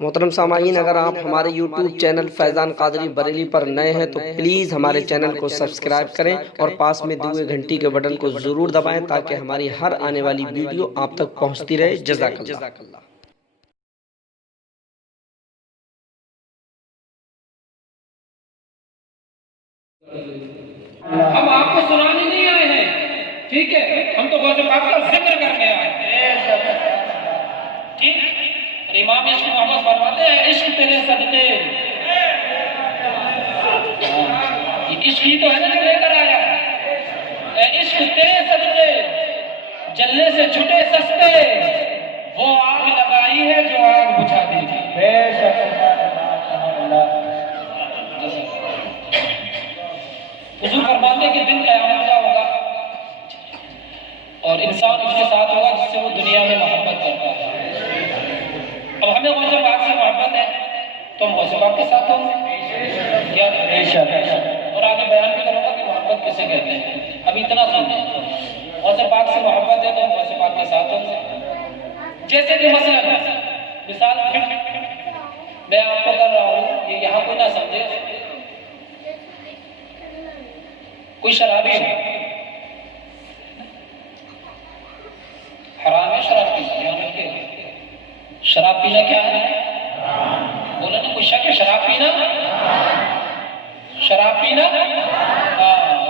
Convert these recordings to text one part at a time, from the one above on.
मोहतरम सामाईन, अगर आप हमारे YouTube चैनल फैज़ान कादरी बरेली पर नए हैं तो प्लीज़ हमारे चैनल को सब्सक्राइब करें और पास में दिए हुए घंटी के बटन को ज़रूर दबाएं ताकि हमारी हर आने वाली वीडियो आप तक पहुंचती रहे। जज़ाकल्लाह। हम आपको सुनाने नहीं आए हैं, ठीक है, हम तो गौसे पाक का जिक्र करने आए हैं। ठीक, इमाम इश्क मोहम्मद फरमाते हैं, इश्क तेरे सदके, ये इश्क ही तो है ना जो लेकर आया है। इश्क तेरे सदके जलने से छुटे सस्ते, वो आग लगाई है जो आग बुझा देगी। हुजूर फरमाते कि दिन क़यामत का होगा और इंसान उसके साथ होगा जिससे वो दुनिया में मोहब्बत करता है। अब हमें गौसे पाक से मोहब्बत है तो हम गौसे पाक के साथ होंगे क्या? और आगे बयान भी करूंगा कि मोहब्बत किसे कहते हैं। अभी इतना सुनिए, गौसे पाक से मोहब्बत है तो हम गौसे पाक के साथ होंगे। जैसे कि मसलन मिसाल मैं आपको कर रहा हूँ, ये यहाँ कोई ना समझे, कोई शराबी है, हराम है शराब पीना, ध्यान रखिए। शराब पीना क्या है? बोला ना, कोई शक है? शराब पीना, शराब पीना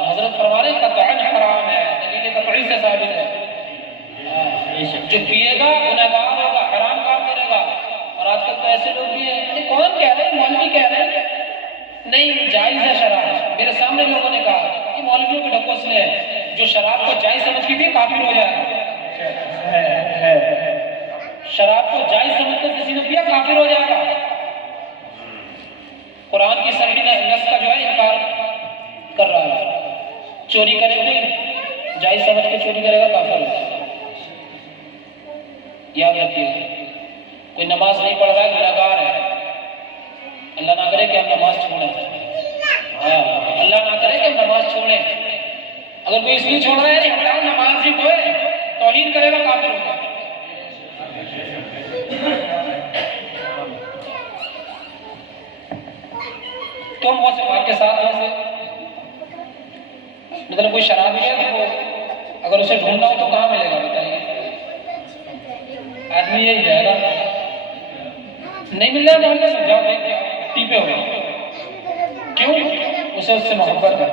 हजरत फरमा रहे कतअन हराम है, दलील कतई से साबित है। जो पिएगा गुनहगार होगा, हराम काम करेगा। और आजकल तो ऐसे लोग भी हैं, कौन कह रहे हैं? मौलवी कह रहे हैं नहीं जायज है शराब। मेरे सामने लोगों ने कहा कि मौलवियों के ढकोसले हैं, जो शराब को जायज समझ के भी काफिर हो जाएगा। शराब को जायज समझकर किसी ने पिया, काफिर हो जाएगा। कुरान की सही नस का जो है इनकार कर रहा है। चोरी करे कोई, जायज समझ के चोरी करेगा, काफिर हो जाएगा। याद रखिए, कोई नमाज नहीं पढ़ रहा है, गुनहगार है। अल्लाह ना करे कि हम नमाज छोड़ें, अल्लाह ना करे कि हम नमाज छोड़ें। अगर कोई इसलिए छोड़ रहा है नहीं हटाओ, नमाज ही तो है, तौहीद करेगा, काफिर होगा। तो हम गौसे पाक के साथ होंगे। मतलब कोई शराबी है तो वो अगर उसे ढूंढना हो तो कहाँ मिलेगा बताइए? आदमी यही जाएगा, नहीं मिल रहा मोहल्ले में, जाओ देख के टीपे हो गए। क्यों? उसे उससे मोहब्बत है,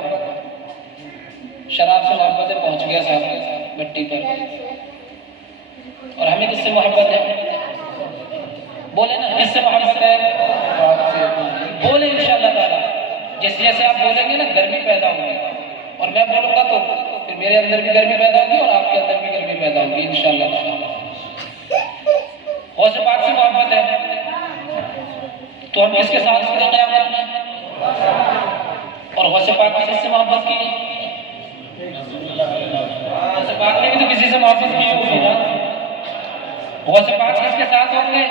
शराब से मोहब्बत है, पहुंच गया साहब भट्टी पर। और हमें किससे मोहब्बत है? बोले ना, किससे मोहब्बत है? बोले इंशाअल्लाह ताला। जैसे जैसे आप बोलेंगे ना, गर्मी पैदा होगी, और मैं बोलूंगा तो फिर मेरे अंदर भी गर्मी पैदा होगी और आपके अंदर भी गर्मी पैदा होगी इंशाअल्लाह ताला। गौसे पाक से मोहब्बत है तो हम किसके साथ होंगे क़यामत में? और गौसे पाक ने किससे मोहब्बत की? गौसे पाक ने भी तो किसी से मोहब्बत की होगी ना। गौसे पाक किसके साथ होंगे?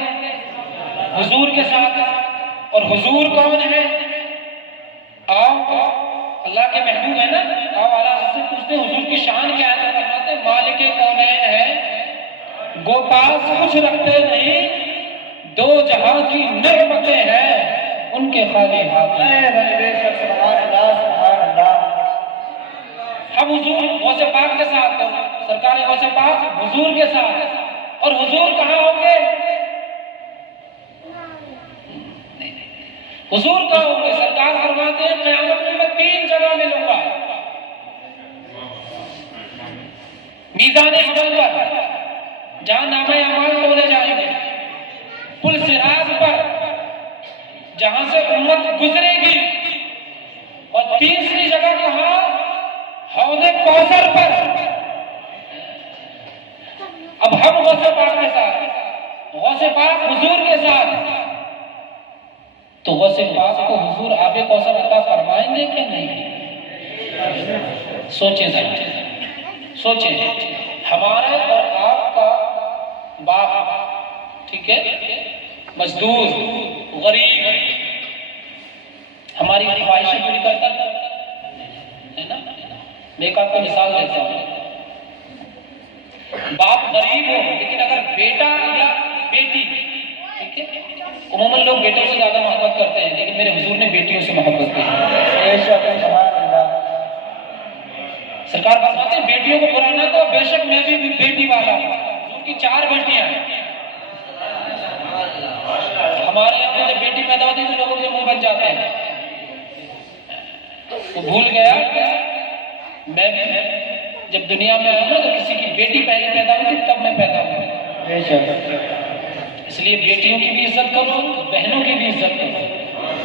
हुजूर के साथ। और हुजूर कौन है? आओ, अल्लाह के महबूब है ना, आओ आला से पूछते हुजूर की शान क्या है? फरमाते मालिक कौनैन है, गो पास कुछ रखते नहीं, दो जहां की नेमतें हैं उनके खाली हाथ। हम हुजूर गौसे पाक के साथ, सरकार गौसे पाक हुजूर के साथ। और हुजूर कहाँ होंगे? हुजूर कहाँ होंगे? सरकार फरमाते हैं क़यामत में मैं 3 जगह मिलूंगा। मीज़ान अमल पर, जहां नामे अमाल तोले जाएंगे, पुल सिरात पर, जहां से उम्मत गुजरेगी, और तीसरी जगह कहां? हौज़े कौसर पर। अब हम गौसे पाक के साथ, गौसे पाक हुजूर के साथ, तो गौसे पाक को हुजूर आबे कौसर अता फरमाएंगे कि नहीं? सोचिए जरा, सोचिए। हमारे और आपका बाप, ठीक है, मजदूर, गरीब, हमारी ख्वाहिशें पूरी करता है ना। मैं एक आपको मिसाल देता हूँ। बाप गरीब हो लेकिन अगर बेटा या बेटी, ठीक है, उमूमन लोग बेटों से ज्यादा मोहब्बत करते हैं, लेकिन मेरे हुजूर ने बेटियों से मोहब्बत की। सरकार फरमाते हैं बेटियों को बुरा ना कहो, बेशक मैं भी बेटी वाला हूं। हुजूर की 4 बेटियां हैं। हमारे यहाँ जब बेटी पैदा होती है तो लोगों के मुंह बन जाते हैं। तो भूल गया मैं भी जब दुनिया में आया ना तो किसी की बेटी पहले पैदा हुई थी, तब मैं पैदा हुआ। इसलिए बेटियों की भी इज्जत करो, बहनों की भी इज्जत करो।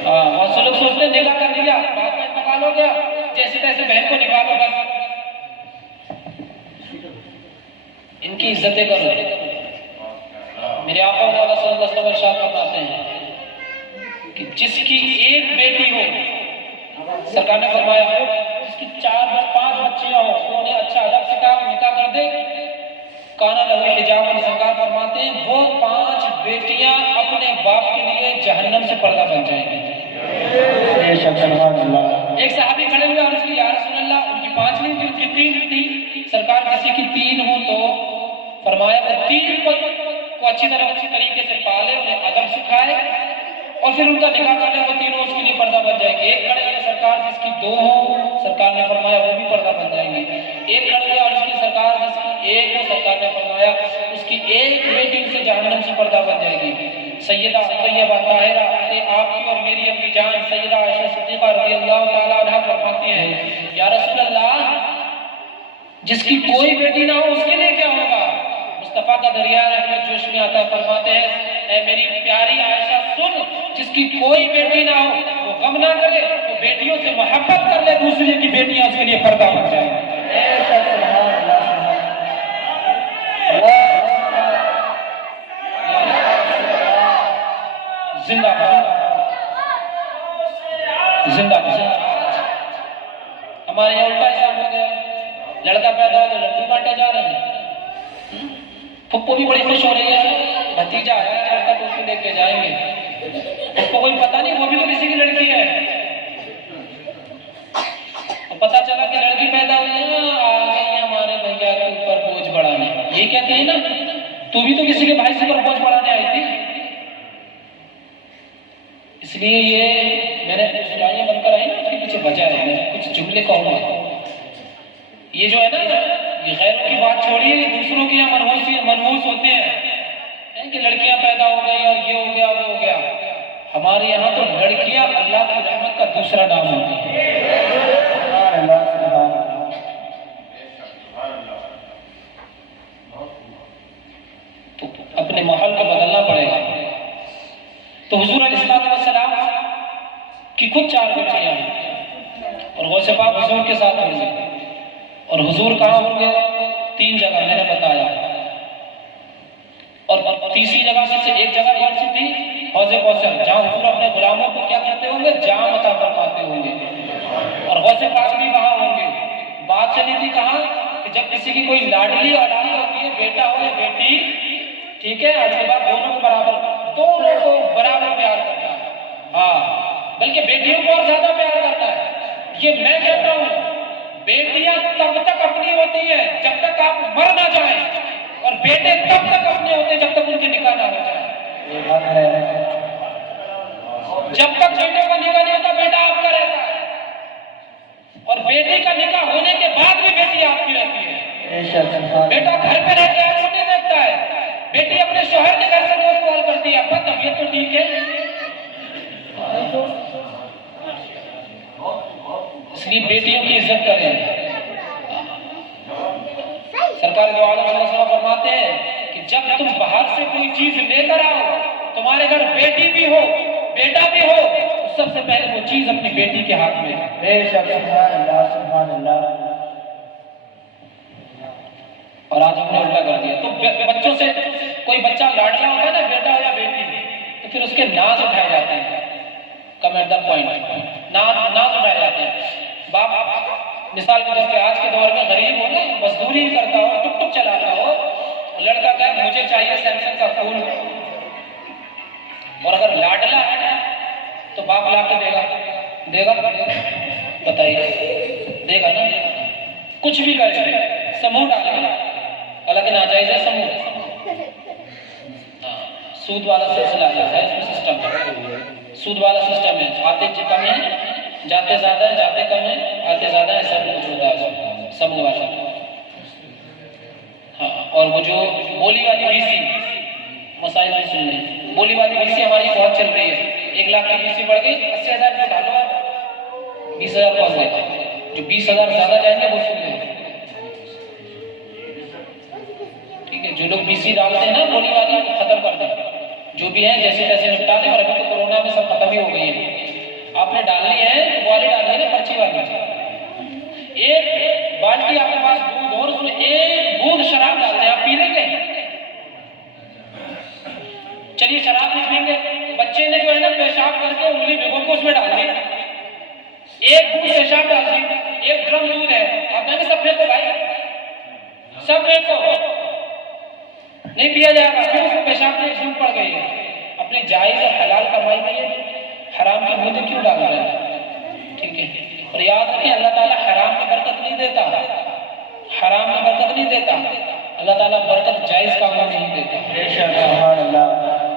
बहुत से लोग सोचते हैं निकाह कर लिया, बाद में निकालो क्या, जैसे तैसे बहन को निकालो बस। इनकी इज्जतें करो। मेरे आका सल्लल्लाहु अलैहि वसल्लम इरशाद फरमाते हैं कि जिसकी एक बेटी हो, सरकार ने फरमाया जिसकी 4-5 बच्चियां हो तो उन्हें अच्छा अदब सिखा निकाह कर दे, काना लहू हिजाब। सरकार फरमाते हैं वो 5 बेटियां अपने बाप के लिए जहन्नम से पर्दा बन जाएंगी। एक सहाबी खड़े हुए और उसकी या रसूल अल्लाह, उनकी 5 नहीं थी, उनकी 3 थी। सरकार किसी की 3 हो तो फरमाया वो 3 को अच्छी तरीके से पाले, उन्हें अदब सिखाए और फिर उनका निकाह कर ले, वो तीनों उसके लिए पर्दा बन जाएंगे। एक खड़े हुए सरकार जिसकी 2 हो, सरकार ने फरमाया वो भी पर्दा बन जाएंगे। एक खड़े हुए और उसकी सरकार जिसकी 1 हो, सरकार ने फरमाया उसकी 1 बेटी उसे जहन्नम से पर्दा बन जाएगी। सैयदा तैयबा ताहिरा आपकी और मेरी अम्मी जान सैयदा आयशा सिद्दीक़ा रज़ियल्लाहु ताला अन्हा फरमाती हैं या रसूल अल्लाह जिसकी कोई बेटी ना हो उसके लिए क्या होगा? मुस्तफा का दरिया रहमत जोश में आता, फरमाते हैं ऐ मेरी प्यारी आयशा सुन, जिसकी कोई बेटी ना हो वो गम ना करे, वो बेटियों से मोहब्बत कर ले, दूसरे की बेटियां उसके लिए पर्दा बन जाए। जिंदाबाद जिंदाबाद। हमारे यहाँ उल्टा हिसाब हो गया, लड़का पैदा हो तो लड्डू बांटे जा रहे हैं। पुप्पो भी बड़ी खुश हो रही है, भतीजा आया है लड़का तो उसको लेके जाएंगे। उसको कोई पता नहीं वो भी तो किसी की लड़की है। तो पता चला कि लड़की पैदा हुई है, आ गई हमारे भैया के ऊपर बोझ बढ़ाने। ये कहती है ना तू भी तो किसी के भाई से ऊपर बोझ बढ़ाने आई थी। इसलिए ये मैंने सुनाइयां बनकर आई ना, उसके पीछे वजह है, मैं कुछ जुमले कहूंगा। ये जो है ना, ये गैरों की बात छोड़िए, दूसरों के यहाँ मनहूस होते हैं कि लड़कियां पैदा हो गई और ये हो गया वो हो गया। हमारे यहाँ तो लड़कियां अल्लाह की रहमत का दूसरा नाम होती है। तो अपने माहौल को बदलना पड़ेगा। तो हुजूर अलैहिस्सलाम की खुद 4 बेटियां हैं और गौसे पाक हुजूर के साथ होंगे। और हुजूर कहाँ होंगे? 3 जगह मैंने बताया। और तीसरी जगह में से एक जगह कौन सी थी? हौज़े कौसर, जहाँ हुजूर अपने गुलामों को क्या करते होंगे? जाम अता फरमाते होंगे। और गौसे पाक भी वहां होंगे। बात चली थी कहाँ कि जब किसी की कोई लाडली औलाद होती है, बेटा हो या बेटी, ठीक है, आज के बाद दोनों को बराबर प्यार करता है। हाँ, बल्कि बेटियों को और ज्यादा प्यार करता है। ये मैं कहता हूँ, बेटियां तब तक अपनी होती हैं जब तक आप मर ना जाए, और बेटे तब तक अपने होते हैं जब तक उनके निकाह ना हो जाए। जब तक बेटे का निकाह नहीं होता, बेटा आपका रहता है, और बेटी का निकाह होने के बाद भी बेटी आपकी रहती है। बेटा घर पे रहता है वो नहीं देखता है, बेटी अपने शोहर के घर से रोज कॉल करती है, अब्बा तबीयत तो ठीक है। इसलिए बेटियों की इज्जत करें। सरकार दो आलम सल्लल्लाहु फरमाते हैं कि जब तुम बाहर से कोई चीज लेकर आओ, तुम्हारे घर बेटी भी हो बेटा भी हो, तो सबसे पहले वो चीज अपनी बेटी के हाथ में है। और आज हमने उल्टा कर दिया। तो बच्चों से कोई बच्चा लाडला होता है ना, बेटा हो या बेटी, तो फिर उसके नाज उठाए जाते हैं। कम एट द पॉइंट, नाज उठाए जाते हैं। बाप मिसाल के तौर पे आज के दौर में गरीब हो ना, मजदूरी करता हो, टुक टुक चलाता हो, लड़का कहे मुझे चाहिए सैमसंग का फोन, और अगर लाडला है तो बाप ला के देगा बताइए, देगा ना? कुछ भी करे, समूह डालेगा, हालांकि नाजायज है समूह, सूद वाला सिलसिला है इसमें सिस्टम। सूद वाला सिस्टम है, आते कम है, जाते ज्यादा है, जाते कम है, आते ज्यादा है, सब कुछ होता है समूह वाला। हाँ, और वो जो बोली वाली बीसी मसाइल में सुन लें, बोली वाली बीसी हमारी बहुत चल रही है। 1 लाख की बीसी बढ़ गई, 80,000 को डालो आप, 20,000 पहुंच गए। जो 20,000 ज्यादा जाएंगे वो सुन लें, ठीक है। जो लोग बीसी डालते हैं ना बोली वाली, खत्म कर दें, जो भी है जैसे तैसे निपटा दें। और अभी तो कोरोना में सब खत्म ही हो गई है। आपने डालनी है तो वाली डालिए ना, पर्ची वाली। एक बाल्टी आपके पास दूध और उसमें 1 बूंद शराब डाल दें, आप पी लेंगे? चलिए शराब नहीं पीएंगे, बच्चे ने जो है ना पेशाब करके उंगली भिगो के उसमें डाल दी, 1 बूंद पेशाब डाल दी, 1 ड्रम दूध है, आप कहेंगे सब फेंको भाई, सब फेंको, नहीं पिया जाएगा। फिर उसको पेशाब की झूठ पड़ गई है। अपनी जायज और हलाल कमाई में ये हराम की बूंदें क्यों डाल रहे हैं? ठीक है। और याद रखें, अल्लाह ताला हराम में बरकत नहीं देता, हराम में बरकत नहीं देता। अल्लाह ताला बरकत जायज कामों में ही देता।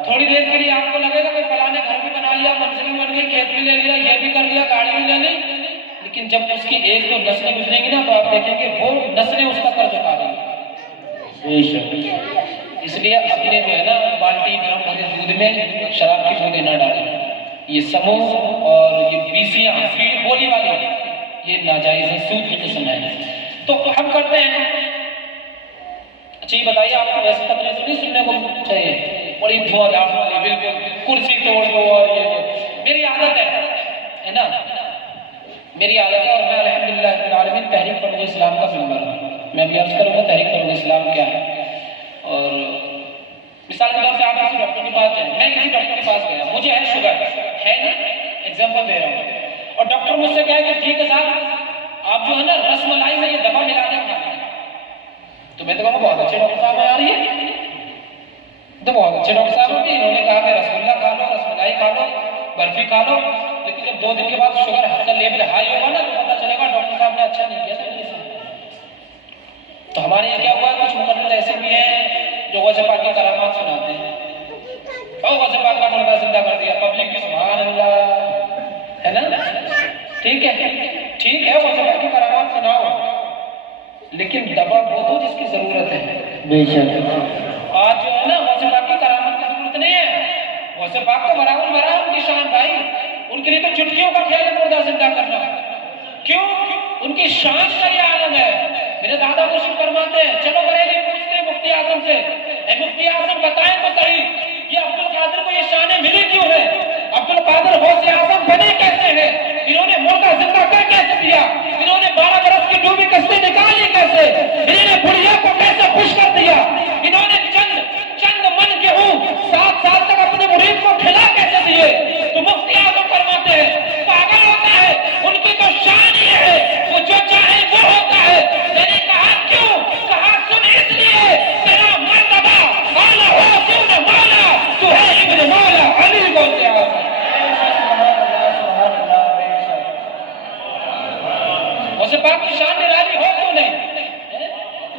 थोड़ी देर के लिए आपको लगेगा कि फलाने घर भी बना लिया, मंजिल भी बन गई, खेत भी ले लिया, ये भी कर लिया, गाड़ी भी ले ली, लेकिन जब उसकी एक तो नस्लें गुजरेंगी ना, तो आप देखेंगे वो नस्लें उसका कर्ज उठा रही। इसलिए अपने जो है ना बाल्टी ड्रम भरे दूध में शराब की बूंदें न डालें। ये समूह और ये बीसियां बोली वाली ये नाजायज है, सूद की किस्म है। तो हम करते हैं। अच्छा ये बताइए, आपको वैसे तकलीफ तो नहीं सुनने को चाहिए, बड़ी धुआंधार वाली, बिल्कुल कुर्सी तोड़ दो और ये मेरी आदत है ना, मेरी आदत है। और मैं अल्हम्दुलिल्लाह रब्बिल आलमीन तहरीक फरोग इस्लाम का मेंबर हूँ। मैं भी अर्ज करूँगा तहरीक फरोग इस्लाम क्या है। और मिसाल के तौर से आप किसी डॉक्टर के पास जाए, मैं किसी डॉक्टर के पास गया, मुझे है शुगर है ना, एग्जाम्पल दे रहा हूँ, और डॉक्टर मुझसे कहे कि ठीक है साहब आप जो है ना रसमलाई में ये दवा मिला के खा लें, तो मैं तो कहूँगा बहुत अच्छे डॉक्टर साहब है यार, ये तो बहुत अच्छे डॉक्टर साहब होंगे। इन्होंने कहा कि रसगुल्ला खा लो, रसमलाई खा लो, बर्फी खा लो, लेकिन जब 2 दिन के बाद शुगर का लेवल हाई होगा ना, तो पता चलेगा डॉक्टर साहब ने अच्छा नहीं किया था मेरे साथ। तो हमारे यहाँ क्या हुआ, कुछ मुकद्दर ऐसे भी हैं जो गौसे पाक की करामात सुनाते हैं, और गौसे पाक का मुर्दा जिंदा कर दिया, पब्लिक भी सुभान अल्लाह, है ना, ठीक है, ठीक है, गौसे पाक की करामात सुनाओ, लेकिन दवा वो दो जिसकी जरूरत है। बेशक आज जो है ना गौसे पाक की करामात की जरूरत नहीं है, गौसे पाक तो बराबर बरा उनकी शान भाई, उनके लिए तो चुटकियों का खेल है मुर्दा जिंदा करना। क्यों? उनकी शान का ये आलम है। मेरे दादा मुर्शिद फरमाते हैं, चलो बरेली पूछते हैं मुफ्ती आजम से, मुफ्ती आजम बताएं तो सही ये अब्दुल कादिर को ये शानें मिली क्यों है, अब्दुल कादिर गौसे आजम बने कैसे हैं, इन्होंने मुर्दा जिंदा कर कैसे दिया, इन्होंने 12 बरस की डूबी कश्ती निकाली कैसे, इन्होंने बुढ़िया को कैसे खुश कर दिया, इन्होंने चंद मन गेहूं 7 साल तक अपने मुरीद को खिला कैसे दिए। तो मुफ्ती आजम फरमाते हैं पागल होता है, उनकी तो शान ये है वो जो चाहे वो होता है। मैंने कहा क्यों? कहा सुन इसलिए तेरा मर्तबा आला हो क्यों न मौला, तू है इब्न मौला अली गौसे आजम। गौसे पाक की शान निराली हो क्यों नहीं,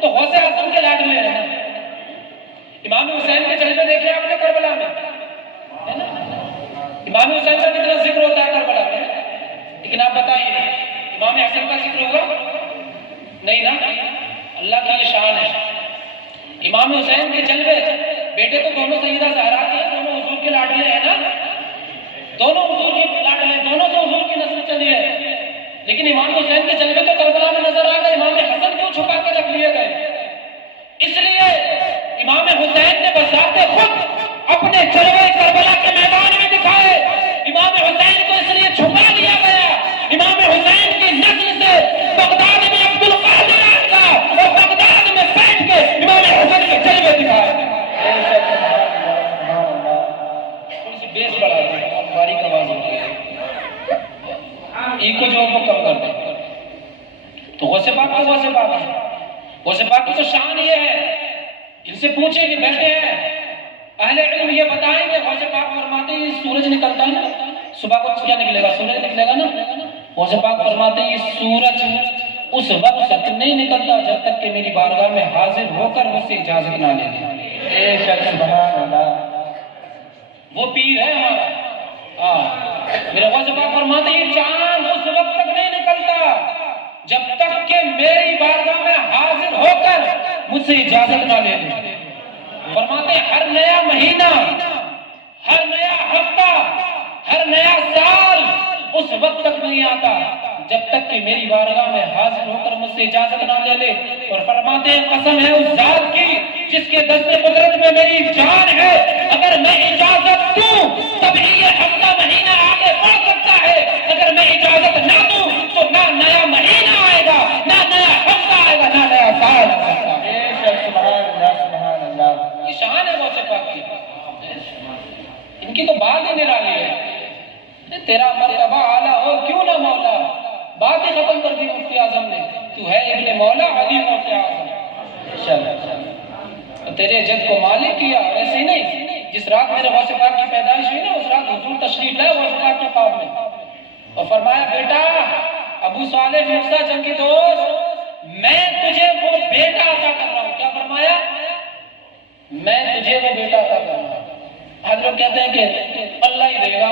तो गौसे आजम के लाड में रहना। इमाम हुसैन के जलवे देखे आपने करबला में, है ना, इमाम हुसैन का कितना जिक्र होता है करबला में, लेकिन आप बताइए इमाम हसन का जिक्र होगा नहीं ना। अल्लाह की ये शान है। इमाम हुसैन के जलवे, बेटे तो दोनों सैयदा ज़हरा के, दोनों हुजूर के लाडले हैं ना, दोनों हुजूर के लाडले, दोनों से हुजूर की नस्ल चली है, लेकिन इमाम हुसैन के जलवे तो करबला में नजर आ गए, इमाम हसन क्यों छुपा के रख लिए गए? इसलिए इमाम हुसैन ने बजाते खुद अपने जलवे करबला के मैदान में दिखाए। इमाम हुसैन को इसलिए छुपा लिया गया, इमाम हुसैन की नस्ल से बगदाद में अब्दुल कादिर आया और बगदाद में बैठ के इमाम हुसैन के जलवे दिखाए। थोड़ी सी बेस बढ़ा दी और बारीक आवाज होती है, इको जो वो कम कर दे। तो गौसे पाक तो गौसे पाक है, गौसे पाक की तो शान ये है, इनसे पूछे कि बैठे हैं अहले इल्म ये बताएंगे, गौसे पाक फरमाते हैं सूरज निकलता है ना सुबह को, क्या निकलेगा, सूरज निकलेगा ना, गौसे पाक फरमाते हैं ये सूरज उस वक्त तक नहीं निकलता जब तक कि मेरी बारगाह में हाजिर होकर मुझसे इजाजत ना ले ले। वो पीर है हमारा, मेरे गौसे पाक फरमाते ये चांद उस वक्त तक नहीं निकलता जब तक कि मेरी बारगाह में हाजिर होकर मुझसे इजाजत ना ले ले। फरमाते हर नया महीना, हर नया हफ्ता, हर नया साल उस वक्त तक नहीं आता जब तक कि मेरी बारगाह में हाजिर होकर मुझसे इजाजत ना ले ले। और फरमाते हैं कसम है उस जात की जिसके दस्ते कुदरत में मेरी जान है, अगर मैं इजाजत दूं तभी ये हफ्ता महीना आगे बढ़ सकता है, अगर मैं इजाजत ना दूं तो ना नया महीना आएगा, ना नया हफ्ता आएगा, ना नया साल आएगा। ये शान है गौसे पाक की, इनकी तो बात ही निराली है। तेरा मर्तबा आला हो क्यों ना मौला, बात ही खत्म कर दी मुफ्ती आजम ने, तू है इब्ने मौला अली मुफ्ती आजम। तो तेरे जद को मालिक किया, ऐसे ही नहीं जिस रात मेरे गौसे पाक की पैदाइश हुई ना, उस रात हुजूर तशरीफ लाए गौसे पाक के ख्वाब में और फरमाया बेटा अबू सालेह मूसा जंगी दोस्त, मैं तुझे वो बेटा अता कर रहा हूँ। क्या फरमाया? मैं तुझे वो बेटा अता कर रहा हूँ। आज लोग कहते हैं कि अल्लाह ही देगा,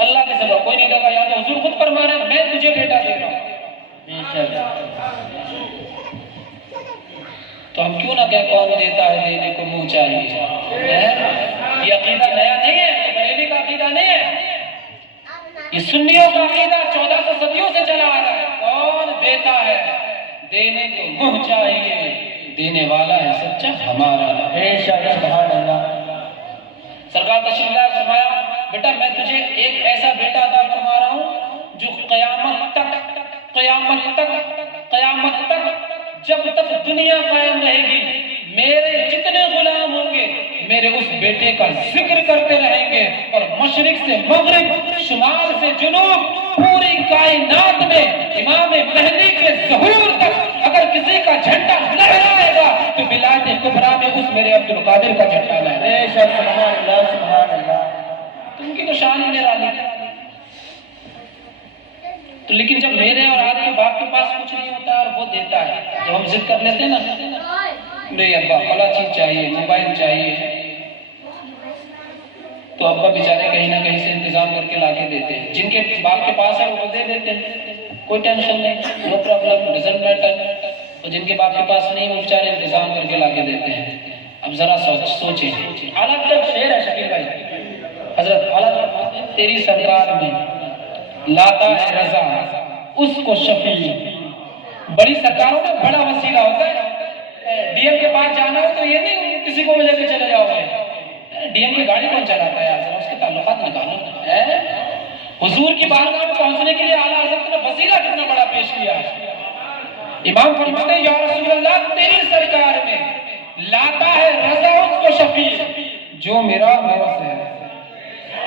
अल्लाह के सिवा कोई नहीं देगा, या तो हुजूर खुद फरमा रहे हैं मैं तुझे बेटा दे रहा हूं। तो हम क्यों ना कहें कौन देता है देने को मुंह चाहिए। ये अकीदा नया नहीं है, ये बरेली का अकीदा नहीं है, ये सुन्नियों का अकीदा 1400 सदियों से चला आ रहा है। कौन देता है देने को मुंह चाहिए, देने वाला है सच्चा हमारा। सरकार तशरीफ लाए फरमाया बेटा मैं तुझे एक ऐसा बेटा अता फरमा रहा हूं जो कयामत तक जब तक दुनिया कायम रहेगी मेरे जितने गुलाम होंगे मेरे उस बेटे का जिक्र करते रहेंगे, और मशरिक से मगरिब, शुमाल से जुनूब, पूरी कायनात में इमाम महदी के ज़हूर तक अगर किसी का झंडा लहराएगा तो बिलात कुबरा में उस मेरे अब्दुल कादिर का झंडा लहराएगा। उनकी तो शान ही निराली। तो लेकिन जब मेरे और आपके बाप के पास कुछ नहीं होता और वो देता है, तो हम जिद कर लेते हैं ना, नहीं अब्बा फला चीज चाहिए, मोबाइल चाहिए, तो अब्बा बेचारे कहीं ना कहीं से इंतजाम करके लाके देते हैं। जिनके बाप के पास है वो दे देते हैं, कोई टेंशन नहीं, नो प्रॉब्लम, डजंट मैटर। और जिनके बाप के पास नहीं वो बेचारे इंतजाम करके लाके देते हैं। अब जरा सोचे, हालात का शेर है शकील भाई, हजरत हालत तेरी सरकार में लाता है रजा उसको शफी। बड़ी सरकारों में बड़ा वसीला होता है। डीएम के पास जाना हो तो ये नहीं किसी को भी लेके चले जाओगे, डीएम की गाड़ी कौन चलाता है यार, जरा उसके ताल्लुकात निकालो। हुजूर की बारगाह में पहुंचने के लिए आला हज़रत ने वसीला कितना बड़ा पेश किया है। इमाम फरमाते हैं या रसूल अल्लाह तेरी सरकार में लाता है रजा उसको शफी जो मेरा गौस है।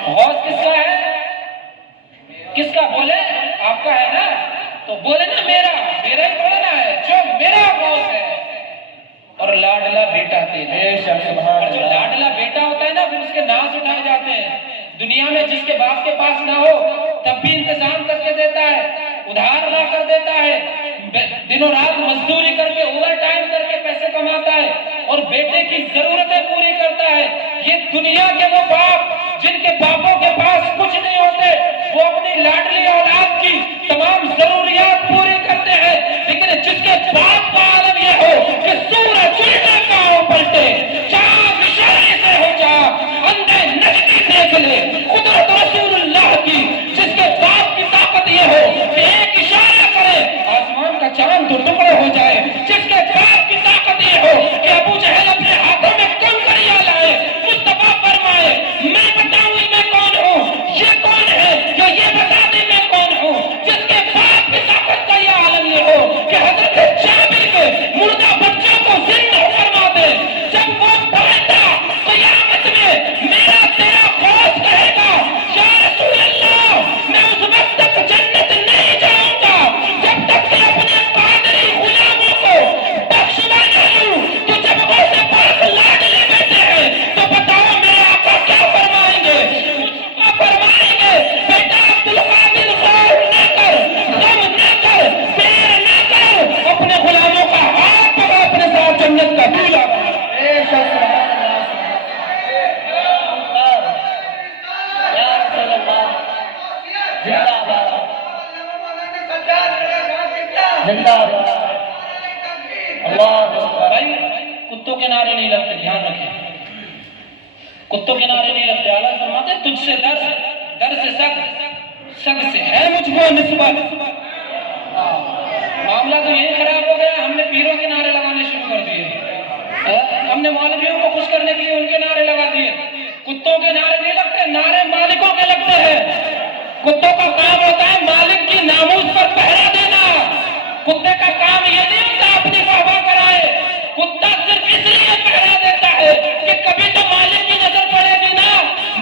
गौस किसका है? किसका? बोले आपका है ना, तो बोले ना मेरा ही बोलना है, जो मेरा गौस है। और लाडला बेटा तेरा, और जो लाडला बेटा होता है ना फिर उसके नाज उठाए जाते हैं। दुनिया में जिसके बाप के पास ना हो तब भी इंतजाम करके देता है, उधार ला कर देता है, दिनों रात मजदूरी करके ओवर टाइम करके पैसे कमाता है और बेटे की जरूरतें पूरी करता है। ये दुनिया के वो बाप जिनके बापों के पास कुछ नहीं होते, वो अपनी लाडली औलाद की तमाम जरूरियात पूरी करते हैं। लेकिन जिसके बाप का आलम यह हो कि सूरज उल्टा पांव पलटे, चांद इशारे से हो जा, अंधे नजदीक देख ले कुदरत रसूलुल्लाह की। जिसके बाप की ताकत यह हो कि एक इशारा करे आसमान का चांद दो टुकड़े हो जाए। जिसके बाप की ताकत यह हो कि अबू जहल अपने हाथों में कंकरियां लाए, मुस्तफा फरमाए मैं बताऊं मैं जिंदाबाद जिंदाबाद। अल्लाह भाई, कुत्तों के नारे नहीं लगते, ध्यान रखें, कुत्तों के नारे नहीं लगते। आला फरमाते तुझसे दर, दर से सग, सग से है मुझको निस्बत। मामला तो यही खराब हो गया, हमने पीरों के नारे लगाने शुरू कर दिए, हमने मौलवियों को खुश करने के लिए उनके नारे लगा दिए। कुत्तों के नारे नहीं लगते, नारे मालिकों के लगते हैं। कुत्तों का काम होता है मालिक की नामूस पर पहरा देना। कुत्ते का काम ये नहीं होता अपनी वाहवा कराए। कुत्ता सिर्फ इसलिए पहरा देता है कि कभी तो मालिक की नजर पड़ेगी ना,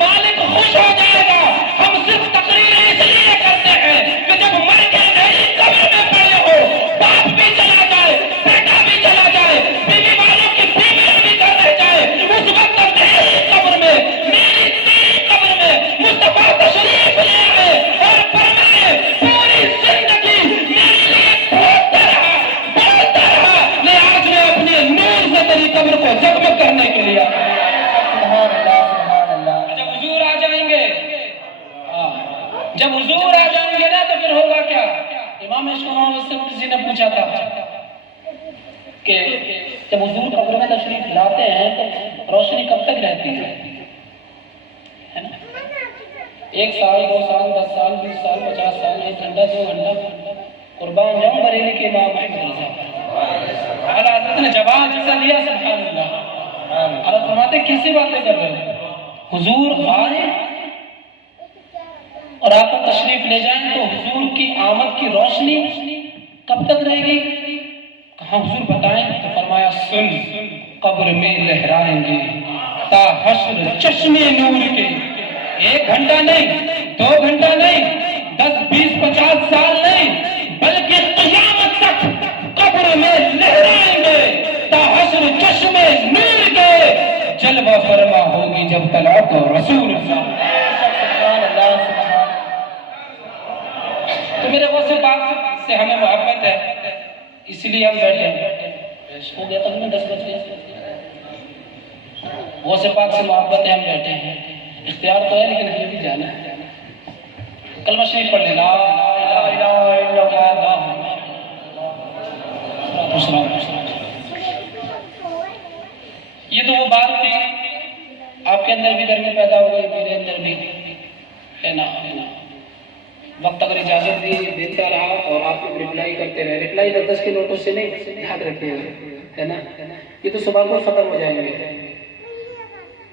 मालिक खुश हो जाएगा। हम सिर्फ तकरीरें इसलिए करते हैं कि जब मर के नहीं कब्र में पड़े हो, बाप भी चला जाए, बेटा भी चला जाए, बीवी वालों की बीवी भी घर रह जाए, उस वक्त मेरी कब्र में, मेरी तेरी कब्र में मुस्तफा तशरीफ ले आए और फरमाए पूरी जिंदगी मेरे लिए बोलता रहा, बोलता रहा, ले आज मैं अपने नूर से तेरी कब्र को जगमग करने के लिए जब हुजूर आ जाएंगे, जब हुजूर आ जाएंगे ना, तो फिर होगा क्या? इमाम इश्क़ से किसी ने पूछा था कि जब हुजूर कब्र में तशरीफ लाते हैं तो रोशनी कब तक रहती है ना? 1 साल, 2 साल, 10 साल, 20 साल, 50 साल, 1 घंटा, 2 घंटा। कुर्बान जाऊं बरेली के इमाम अहमद रज़ा आला हज़रत ने जवाब जैसा दिया, सुभान अल्लाह। आला फरमाते कैसी बातें कर रहे हो? हुजूर आए और आकर तशरीफ ले जाएं तो हुजूर की आमद की रोशनी कब तक रहेगी? कहा हुजूर बताएं, तो फरमाया सुन, कब्र में लहराएंगे ता हश्र चश्मे नूर के। 1 घंटा नहीं, 2 घंटा नहीं, 10, 20, 50 साल नहीं, बल्कि क़यामत तक कब्र में लहराएंगे ता हश्र चश्मे नूर के। जलवा फरमा होगी जब तलाक़ रसूल। तो मेरे वो से बात से हमें मोहब्बत है, इसलिए हम बैठे हैं। हो गया तक में 10 बज गए। वो से बात से मोहब्बत है, हम बैठे हैं। इख्तियार तो है लेकिन हमें भी जाना है। कलमा शरीफ पढ़ लेना, ये तो वो बात थी, आपके अंदर भी गर्मी पैदा हो गई, मेरे अंदर भी, है ना? वक्त अगर इजाजत देता रहा और आप लोग रिप्लाई करते रहे, रिप्लाई 10 के नोटों से नहीं, याद रखते हैं, है ना? ये तो सुबह को खत्म हो जाएंगे।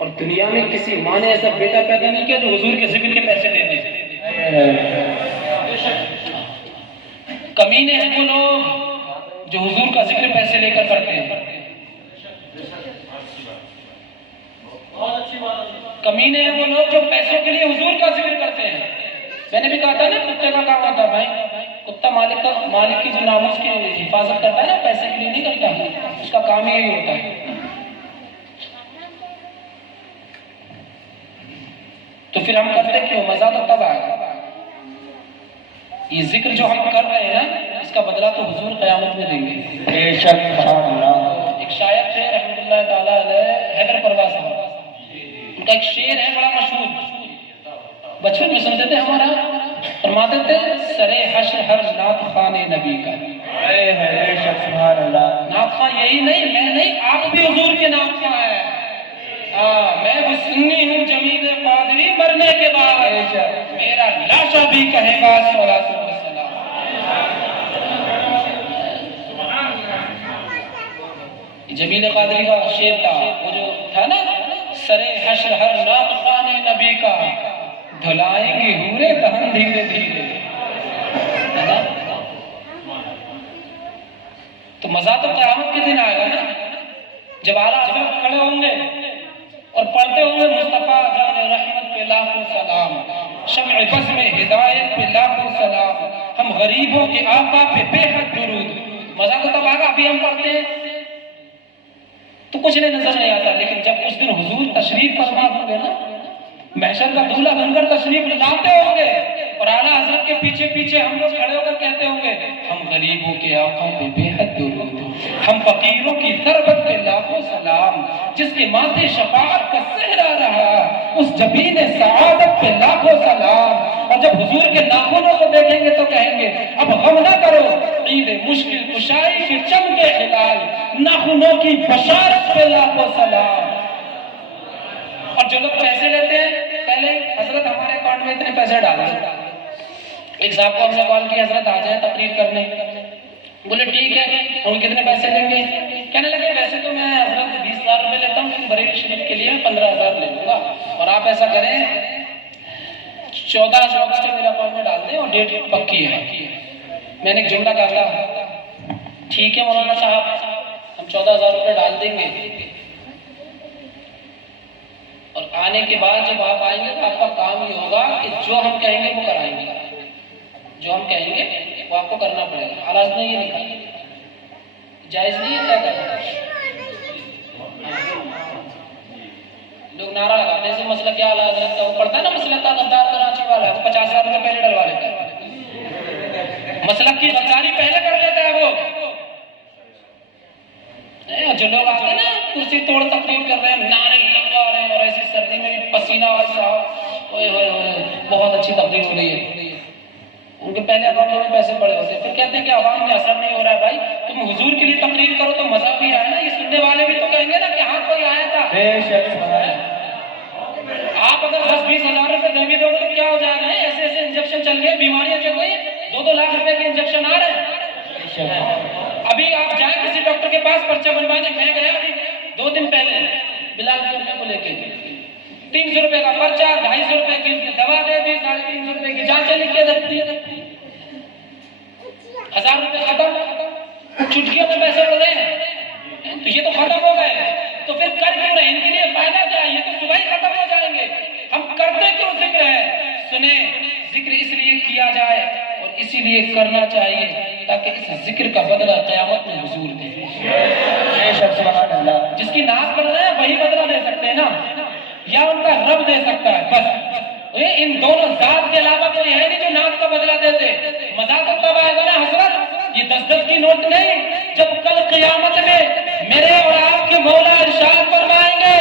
और दुनिया में किसी माँ ने ऐसा बेटा पैदा नहीं किया जो हुजूर के जिक्र के पैसे दे दे। कमीने हैं वो लोग जो हुजूर का जिक्र पैसे लेकर करते हैं। कमीने हैं वो लोग जो पैसों के लिए हुजूर का जिक्र करते हैं। मैंने भी कहा था ना, कुत्ते का काम होता है भाई, कुत्ता मालिक की जो नामूस की हिफाजत करता है ना, पैसे के लिए नहीं करता, उसका काम ही यही होता है। तो फिर हम करते क्यों? मजा तो तब आएगा। ये जिक्र जो हम कर रहे हैं ना, इसका बदला तो हुजूर क़यामत में देंगे। बेशक। एक शायर थे रहमतुल्लाह ताला अलैह, हैदर परवाज़ साहब, उनका एक शेर है बड़ा मशहूर, बचपन में सुनते थे हमारा, फरमाते थे सरे हश्र हर नात खाने नबी का। नात खान यही नहीं, मैं नहीं, आप भी हुजूर के नात खान है। मैं वो सुन्नी हूँ जमीन कादरी, मरने के बाद मेरा लाशा भी कहेगा सलातो वस्सलाम। जमीन कादरी का शेर था, वो जो था ना, सरे हश्र हर नात खाने नबी का, धुलाएंगे हूरे दहन धीरे धीरे, है ना? तो मजा तो क़यामत के दिन आएगा ना, जब आला हज़रत खड़े होंगे और पढ़ते होंगे मुस्तफा जान रहमत पे लाखों सलाम, शम्अ बज़्म में हिदायत पे लाखों सलाम, हम गरीबों के आका पे बेहद दुरूद। मजा तो तब आएगा, अभी हम पढ़ते हैं तो कुछ नहीं नजर नहीं आता, लेकिन जब उस दिन हुजूर तशरीफ फरमा होंगे ना, महशर का दूल्हा बनकर तशरीफ लाते होंगे और आला हज़रत के पीछे पीछे हम लोग खड़े होकर कहते होंगे, हम गरीबों के आका पे बेहद दुरूद, हम फकीरों की सरबत पे लाखों सलाम, जिसके माथे शफाअत का सेहरा रहा, उस जबीन सआदत पे लाखों सलाम, और जब हुजूर के नाखूनों को देखेंगे तो कहेंगे अब गम ना करो, ईद मुश्किल कुशाई के चमके हिलाल, नाखूनों की बशारत पे लाखों सलाम। और जो लोग पैसे लेते हैं, पहले हजरत हमारे अकाउंट में इतने पैसे डाले, एक साहब को हमने कॉल किया, हजरत आ जाए तकरीर करने, बोले ठीक है, हम कितने पैसे लेंगे? कहने लगे वैसे तो मैं हजरत 20,000 रुपए लेता हूँ, लेकिन बरेली शरीफ के लिए मैं 15,000 ले लूंगा, और आप ऐसा करें 14,000 मेरे अकाउंट में डाल दें और डेट पक्की है। मैंने एक जुमला कहा था, ठीक है मौलाना साहब, हम 14,000 रुपए डाल देंगे, और आने के बाद जब आप आएंगे तो आपका काम ये होगा कि जो हम कहेंगे वो कराएंगे, जो हम कहेंगे वो आपको करना पड़ेगा। आलाज ने ये लिखा, जायज नहीं है क्या करना। लोग नारा लगाते हैं मसला क्या आलाज रखता है, वो पढ़ता है ना मसला का गद्दार कराची वाला, तो 50,000 रुपए पहले डलवा लेता है, मसला की गद्दारी पहले कर लेता है वो। जो लोग आते हैं ना कुर्सी तोड़ तकरीर कर रहे हैं, नारे लगवा रहे हैं, और ऐसी सर्दी में भी पसीना बहुत अच्छी तकरीर हो रही है, उनके पहले अकाउंटों में पैसे पड़े होते हैं, फिर कहते हैं कि आवाम में असर नहीं हो रहा है। भाई तुम हुजूर के लिए तकरीर करो तो मजा भी आए ना, ये सुनने वाले भी तो कहेंगे ना कि हाँ कोई आया था। आप अगर 10-20 हजार रुपए दे भी दोगे तो क्या हो जाएगा? ऐसे ऐसे इंजेक्शन चल गए, बीमारियां चल गई, 2-2 लाख रुपए के इंजेक्शन आ रहे हैं। अभी आप जाए किसी डॉक्टर के पास पर्चा बनवाने, मैं गया अभी 2 दिन पहले बिलाल को लेके, 300 रुपए का पर्चा, 250 रुपए की दवा दे दी, 350 रुपए की जांचें लिख के देती है, 1000 रुपए खत्म, चुटकियों में पैसे उड़ रहे हैं, तो ये तो खत्म हो गए, तो फिर कर क्यों रहे? इनके लिए फायदा क्या है? ये तो सुबह ही खत्म हो जाएंगे, हम करते क्यों जिक्र है? सुने, जिक्र इसलिए किया जाए और इसीलिए करना चाहिए ताकि इस जिक्र का बदला क़यामत में हुजूर दे। जिसकी नाक बन रहे हैं वही बदला दे सकते हैं ना, या उनका रब दे सकता है, बस इन दोनों जात के अलावा कोई है नहीं जो नाक का बदला देते। मजा तो तब आएगा ना हजरत, ये 10-10 की नोट नहीं, जब कल क़यामत में मेरे और आपके मौला इरशाद फरमाएंगे,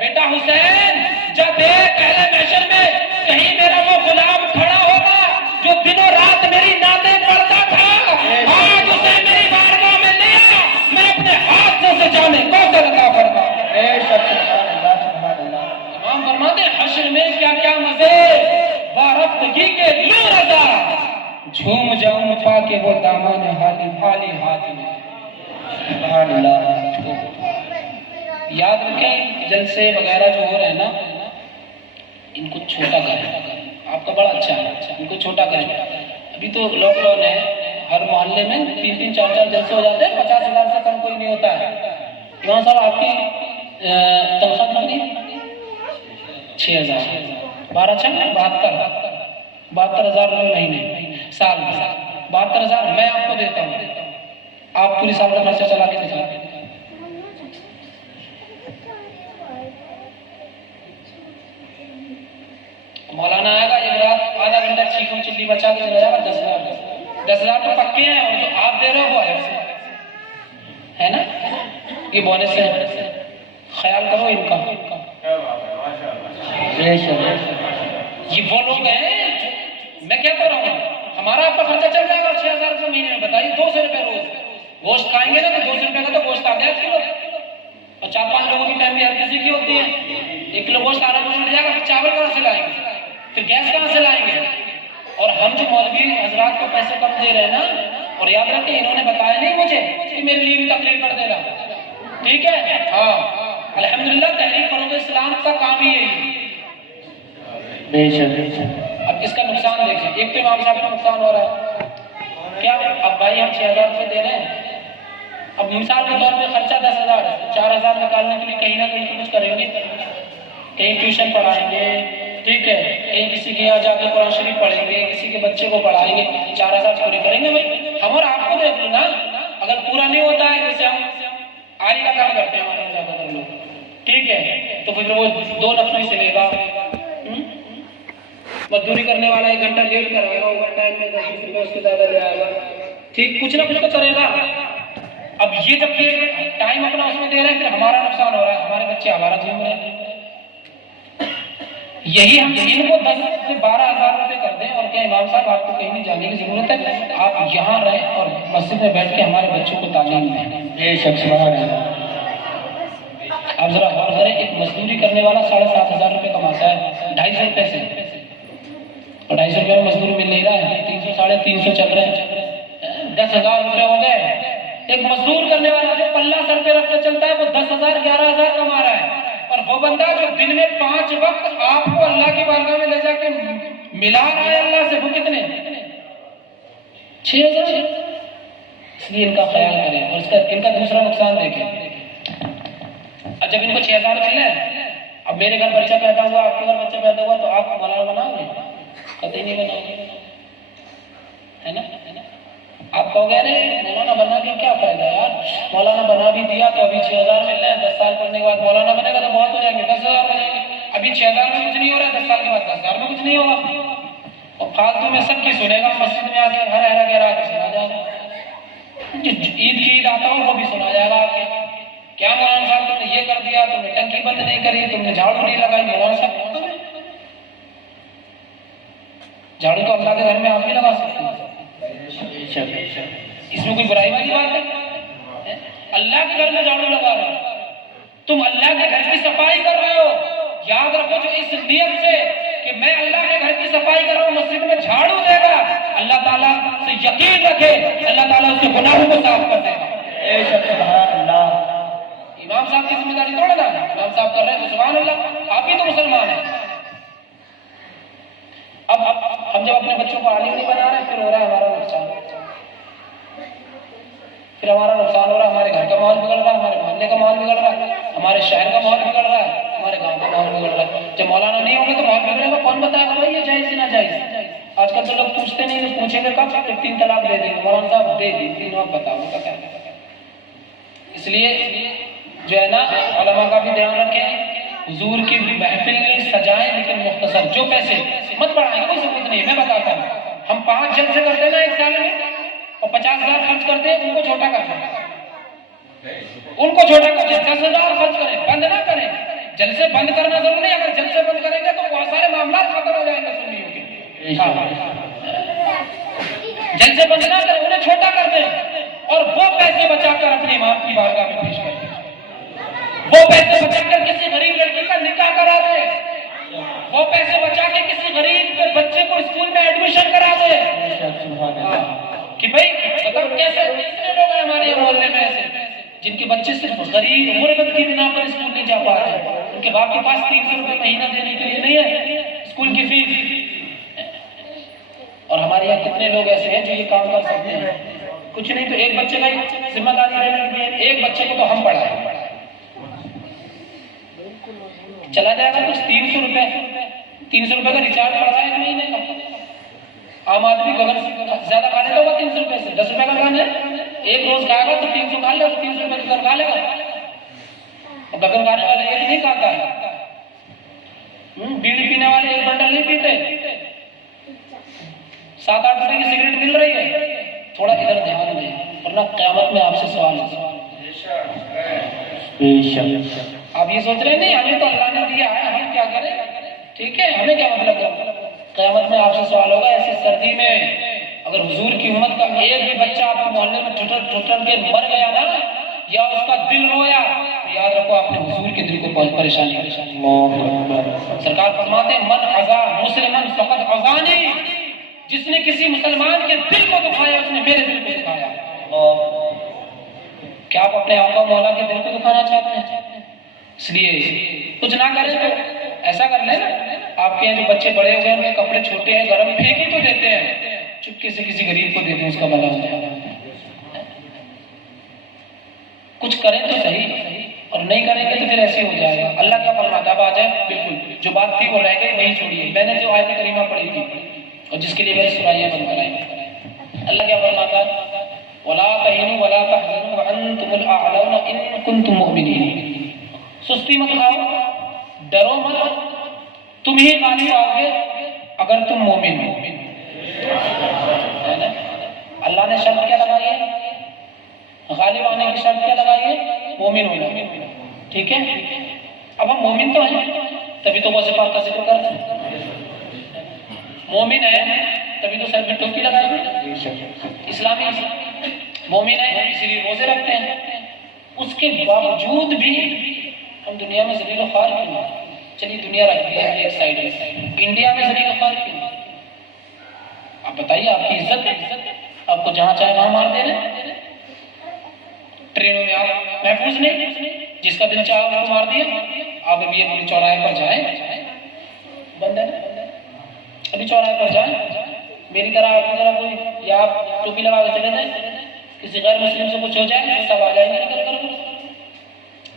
बेटा हुसैन जब पहले महशर में कहीं मेरा वो गुलाम खड़ा होगा जो दिनों रात मेरी नाते पढ़ता था, आज उसे मेरी बारगाह में लिया, मैं अपने हाथ से जाने कौशल अता फरमा। इमाम फरमाते हश्र में क्या क्या मजे, वारफ्तगी के लो रजा, झूम जाऊं पाके वो दामन हाली हाथ में। याद रखें जलसे वगैरह जो हो रहे हैं ना, इनको छोटा करें, आपका बड़ा अच्छा है, इनको छोटा करें। अभी तो लॉकडाउन है, हर मोहल्ले में 3-3, 4-4 जलसे हो जाते हैं, 50,000 से कम कोई नहीं होता है। इमाम साहब आपकी तनख्वाह कितनी? 6,000, 72,000 रुपये महीने, साल में 72,000 मैं आपको देता हूँ, आप पूरी साल का खर्चा चला के दिखा। मौलाना आएगा एक रात आधा घंटा चीखों चिल्ली बचा के चला जाएगा, 10,000 तो पक्के हैं, और जो आप दे रहे हो वो है ना, ये बोनस है, ख्याल करो इनका। ये वो लोग हैं, मैं क्या कर रहा हूँ, हमारा आपका खर्चा चल जाएगा 6,000 रुपये महीने में, बताइए 200 रुपये रोज गोश्त खाएंगे ना, तो 200 रुपये का तो गोश्त आ गया किलो, और 4-5 लोगों की फैमिली हर किसी की होती है, 1 किलो गोश्त आराम से मिल जाएगा, फिर चावल कहाँ से लाएंगे, फिर गैस कहाँ से लाएंगे? और हम जो मौलवी हजरात को पैसे कम दे रहे हैं ना, और याद रखें इन्होंने बताया नहीं मुझे कि मेरे लिए भी तकरीर कर देना, ठीक है? हाँ, अल्हम्दुलिल्लाह तहरीक फरोग इस्लाम का काम ही यही। अब इसका नुकसान देखें, एक तो इमाम साहब का नुकसान हो रहा है क्या? अब भाई हम 6,000 रुपये दे रहे हैं, अब मिसाल के तौर पे खर्चा 10,000, 4,000 निकालने के लिए कहीं ना कहीं कुछ करेंगे, कहीं ट्यूशन पढ़ाएंगे, ठीक है, कहीं किसी के यहाँ जाकर कुरान शरीफ पढ़ेंगे, किसी के बच्चे को पढ़ाएंगे, 4,000 पूरे करेंगे भाई। हम और आपको देख लो ना, अगर पूरा नहीं होता है, जैसे हम आरी का काम करते हैं हमारे यहाँ ज्यादातर लोग, ठीक है, तो फिर वो 2 नफरी से लेगा, मजदूरी करने वाला 1 घंटा लेट कराएगा, ओवर टाइम में 10-20 रुपये उसके ज्यादा ले आएगा, ठीक, कुछ ना कुछ तो करेगा। अब ये जब ये टाइम अपना उसमें दे रहे हैं, फिर हमारा नुकसान हो रहा है, हमारे बच्चे हमारा घूम रहे हैं। यही हम इनको 10 से 12,000 रुपए कर दें और इमाम साहब आपको कहीं नहीं जाने की जरूरत है, आप यहाँ रहें और मस्जिद में बैठ के हमारे बच्चों को तालीम दें। ये शख्स आप जरा गौर करें, एक मजदूरी करने वाला 7,500 रुपये कमाता है 250 रुपये से, और 250 रुपये में मजदूरी मिल नहीं रहा है, 300 350 चल रहे हैं, 10,000 रुपये हो गए। एक मजदूर करने वाला जो पल्ला सर पे रख के चलता है वो 10,000 11,000 कमा रहा है, और वो बंदा जो दिन में 5 वक्त आपको अल्लाह की बारगाह में ले जाके मिला रहा है अल्लाह से, वो कितने 6,000। इसलिए इनका ख्याल करें, और इसका इनका दूसरा नुकसान देखें। अब जब इनको 6,000 मिल रहे हैं, अब मेरे घर बच्चा पैदा हुआ, आपके घर बच्चा पैदा हुआ, तो आप मौलाना बनाओगे? कतई नहीं बनाओगे, है ना? आप कहोगे अरे मौलाना बना के क्या फायदा यार, मौलाना बना भी दिया तो अभी 6,000 मिल रहे हैं, 10 साल पढ़ने के बाद मौलाना बनेगा तो बहुत हो जाएंगे, 10,000 हो जाएंगे। अभी 6,000 में कुछ नहीं हो रहा है, 10 साल के बाद 10,000 में कुछ नहीं होगा, और फालतू में सबकी सुनेगा, मस्जिद में आके हर हरा गहरा के सुना जाएगा, ईद की ईद आता हो वो भी सुना जाएगा आपके, क्या मौलाना साहब तुमने ये कर दिया, तुमने टंकी बंद नहीं करी, तुमने झाड़ू नहीं लगाई। मौलाना साहब झाड़ू तो अल्लाह के घर में आप भी लगा सकते हैं, इसमें कोई बुराई वाली बात है? अल्लाह के घर में झाड़ू लगा रहे हो, तुम अल्लाह के घर की सफाई कर रहे हो। याद रखो, जो इस नियत से कि मैं अल्लाह के घर की सफाई कर रहा हूँ, मस्जिद में झाड़ू देगा, अल्लाह ताला से यकीन रखे, अल्लाह ताला उसके गुनाहों को साफ कर देगा। इमाम साहब की जिम्मेदारी थोड़ा ना, इमाम साहब कर रहे हैं तो सुभान अल्लाह, आप ही तो मुसलमान हैं। अब हम जब अपने बच्चों को आलिम नहीं बना रहे, फिर हो रहा है हमारा नुकसान, फिर हमारा नुकसान हो रहा है, हमारे घर का माहौल बिगड़ रहा है, हमारे मोहल्ले का माहौल बिगड़ रहा है, हमारे शहर का माहौल बिगड़ रहा है, हमारे गांव का माहौल बिगड़ रहा है। जब मौलाना नहीं होंगे तो माहौल बिगड़ेगा, कौन बताएगा भाई ये जायज ना जायज? आजकल तो लोग पूछते नहीं, तो पूछेंगे कब, तो 3 तलाक दे देंगे, मौलाना साहब दे दी 3, आप बताओ उसका क्या? इसलिए जो है ना, उलमा का भी ध्यान रखें, हुजूर की महफिल में सजाएं, लेकिन मुख्तसर, जो पैसे मत बढ़ाएं, कोई जरूरत नहीं। मैं बताता हूँ, हम 5 जलसे करते हैं ना एक साल में, और 50,000 खर्च करते हैं, उनको छोटा कर दें, उनको छोटा कर दें, 10,000 खर्च करें, बंद ना करें। जलसे बंद करना जरूरी नहीं, अगर जलसे बंद करेंगे तो बहुत सारे मामला खत्म हो जाएंगे सुन्नियों के। जलसे बंद ना करें, उन्हें छोटा कर दें, और वो पैसे बचाकर अपने इमाम की बारगाह में पेश कर दें, वो पैसे बचाकर किसी गरीब लड़की का निकाह करा दे, वो पैसे बचा के किसी गरीब के बच्चे को स्कूल में एडमिशन करा दे। कि भाई बताओ कैसे कितने लोग हैं हमारे मोहल्ले में ऐसे जिनके बच्चे सिर्फ गरीब गुर्बत की बिना पर स्कूल नहीं जा पा रहे हैं, उनके बाप के पास 300 रुपये महीना देने के लिए नहीं है स्कूल की फीस। और हमारे यहाँ कितने लोग ऐसे हैं जो ये काम कर सकते हैं? कुछ नहीं तो एक बच्चे का जिम्मेदारी लेने के लिए, एक बच्चे को तो हम पढ़ाएं, चला जाएगा कुछ 300 रुपये, 300 रुपये का रिचार्ज पड़ रहा है 1 महीने का। आम आदमी को अगर ज्यादा खाने तो 300 रुपये से 10 रुपये का खाना है, एक रोज खाएगा तो 300 खा लेगा, तो 300 रुपये का खा लेगा। और बगल खाने वाले एक नहीं खाता है, बीड़ी पीने वाले एक बंडल नहीं पीते, 7-8 रुपए की सिगरेट मिल रही है। थोड़ा इधर ध्यान दें, वरना क़यामत में आपसे सवाल है। आप ये सोच रहे नहीं हमें तो अल्लाह ने दिया है, हम क्या करें, ठीक है, हमें क्या मतलब है? क़यामत में आपसे सवाल होगा। ऐसी सर्दी में अगर हुजूर की उम्मत का एक भी बच्चा आपके मोहल्ले में ठुठर के मर गया ना, या उसका दिल रोया, तो याद रखो आपने हुजूर के दिल को बहुत परेशानी। सरकार फरमाते हैं मन अज़ा मुस्लिमन फ़क़द अज़ानी, जिसने किसी मुसलमान के दिल को दुखाया उसने मेरे दिल को दुखाया। क्या आप अपने आका मौला के दिल को दुखाना चाहते हैं? इसलिए कुछ ना करें तो ऐसा कर ले ना, आपके यहाँ जो बच्चे बड़े हो गए उनके कपड़े छोटे हैं, गर्म फेंक ही तो देते हैं, चुपके से किसी गरीब को दे दें, उसका भला हो जाएगा। कुछ करें तो सही, और नहीं करेंगे तो फिर ऐसे हो जाएगा। अल्लाह क्या फरमाता है, आ जाए बिल्कुल जो बात थी वो रह गई, नहीं छोड़िए। मैंने जो आयत करीमा पढ़ी थी और जिसके लिए मैंने सुराइयां बंद कराई, अल्लाह क्या फरमाता है, वला तहिनु वला तहज़नु व अंतुमुल अअलौना इन कुंतुम मुमिनीन। सुस्ती मत खाओ, डरो मत, तुम ही गालिब आओगे अगर तुम मोमिन हो। अल्लाह ने शर्त क्या लगाई है? गालिब आने की शर्त क्या लगाई है? मोमिन होना, ठीक है। अब हम मोमिन तो हैं, तभी तो वो सिफात का जिक्र करते हैं। मोमिन है तभी तो सर में टोपी लगाएंगे। इस्लामी मोमिन है, इसलिए रोजे रखते हैं। उसके बावजूद भी हम दुनिया में ज़लील ख्वार क्यों हैं? चलिए दुनिया रखती है एक साइड में, इंडिया में ज़लील ख्वार क्यों? आप बताइए, आपकी इज्जत आपको जहाँ चाहे वहाँ मार दे रहे। ट्रेनों में आप महफूज नहीं, जिसका दिल चाहे उसको मार दिया। आप अभी अपने चौराहे पर जाए, बंद है अभी चौराहे पर जाए, मेरी तरह आपकी तरह कोई, या आप टोपी लगा के चले जाए, किसी गैर मुस्लिम से कुछ हो जाए, सब आ जाएंगे निकल कर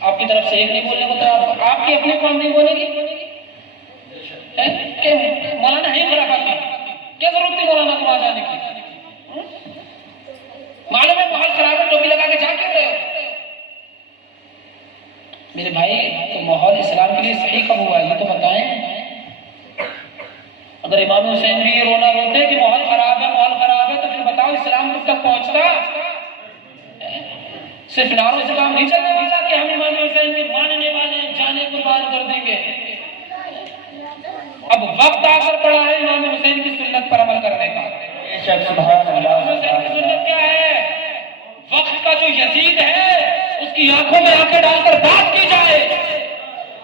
आपकी तरफ से एक नहीं बोलने को, तो आपकी अपनी कौम नहीं बोलेगी। मौलाना है खुराफात में, क्या जरूरत थी मौलाना को वहां जाने की? मालूम है माहौल खराब है, टोपी लगा के जा क्यों रहे हो? मेरे भाई, तो माहौल इस्लाम के लिए सही कब हुआ ये तो बताएं। अगर इमाम हुसैन भी ये रोना रोते कि माहौल खराब है, माहौल खराब है, तो फिर बताओ इस्लाम कब तक पहुंचता? सिर्फ नारों से काम नहीं चलने वाला कि हम इमाम हुसैन के मानने वाले हैं, जाने कुर्बान कर देंगे। अब वक्त आकर पड़ा है इमाम हुसैन की सुन्नत पर अमल करने का। इमाम हुसैन की सुन्नत क्या है? वक्त का जो यजीद है उसकी आंखों में आंखें डालकर बात की जाए,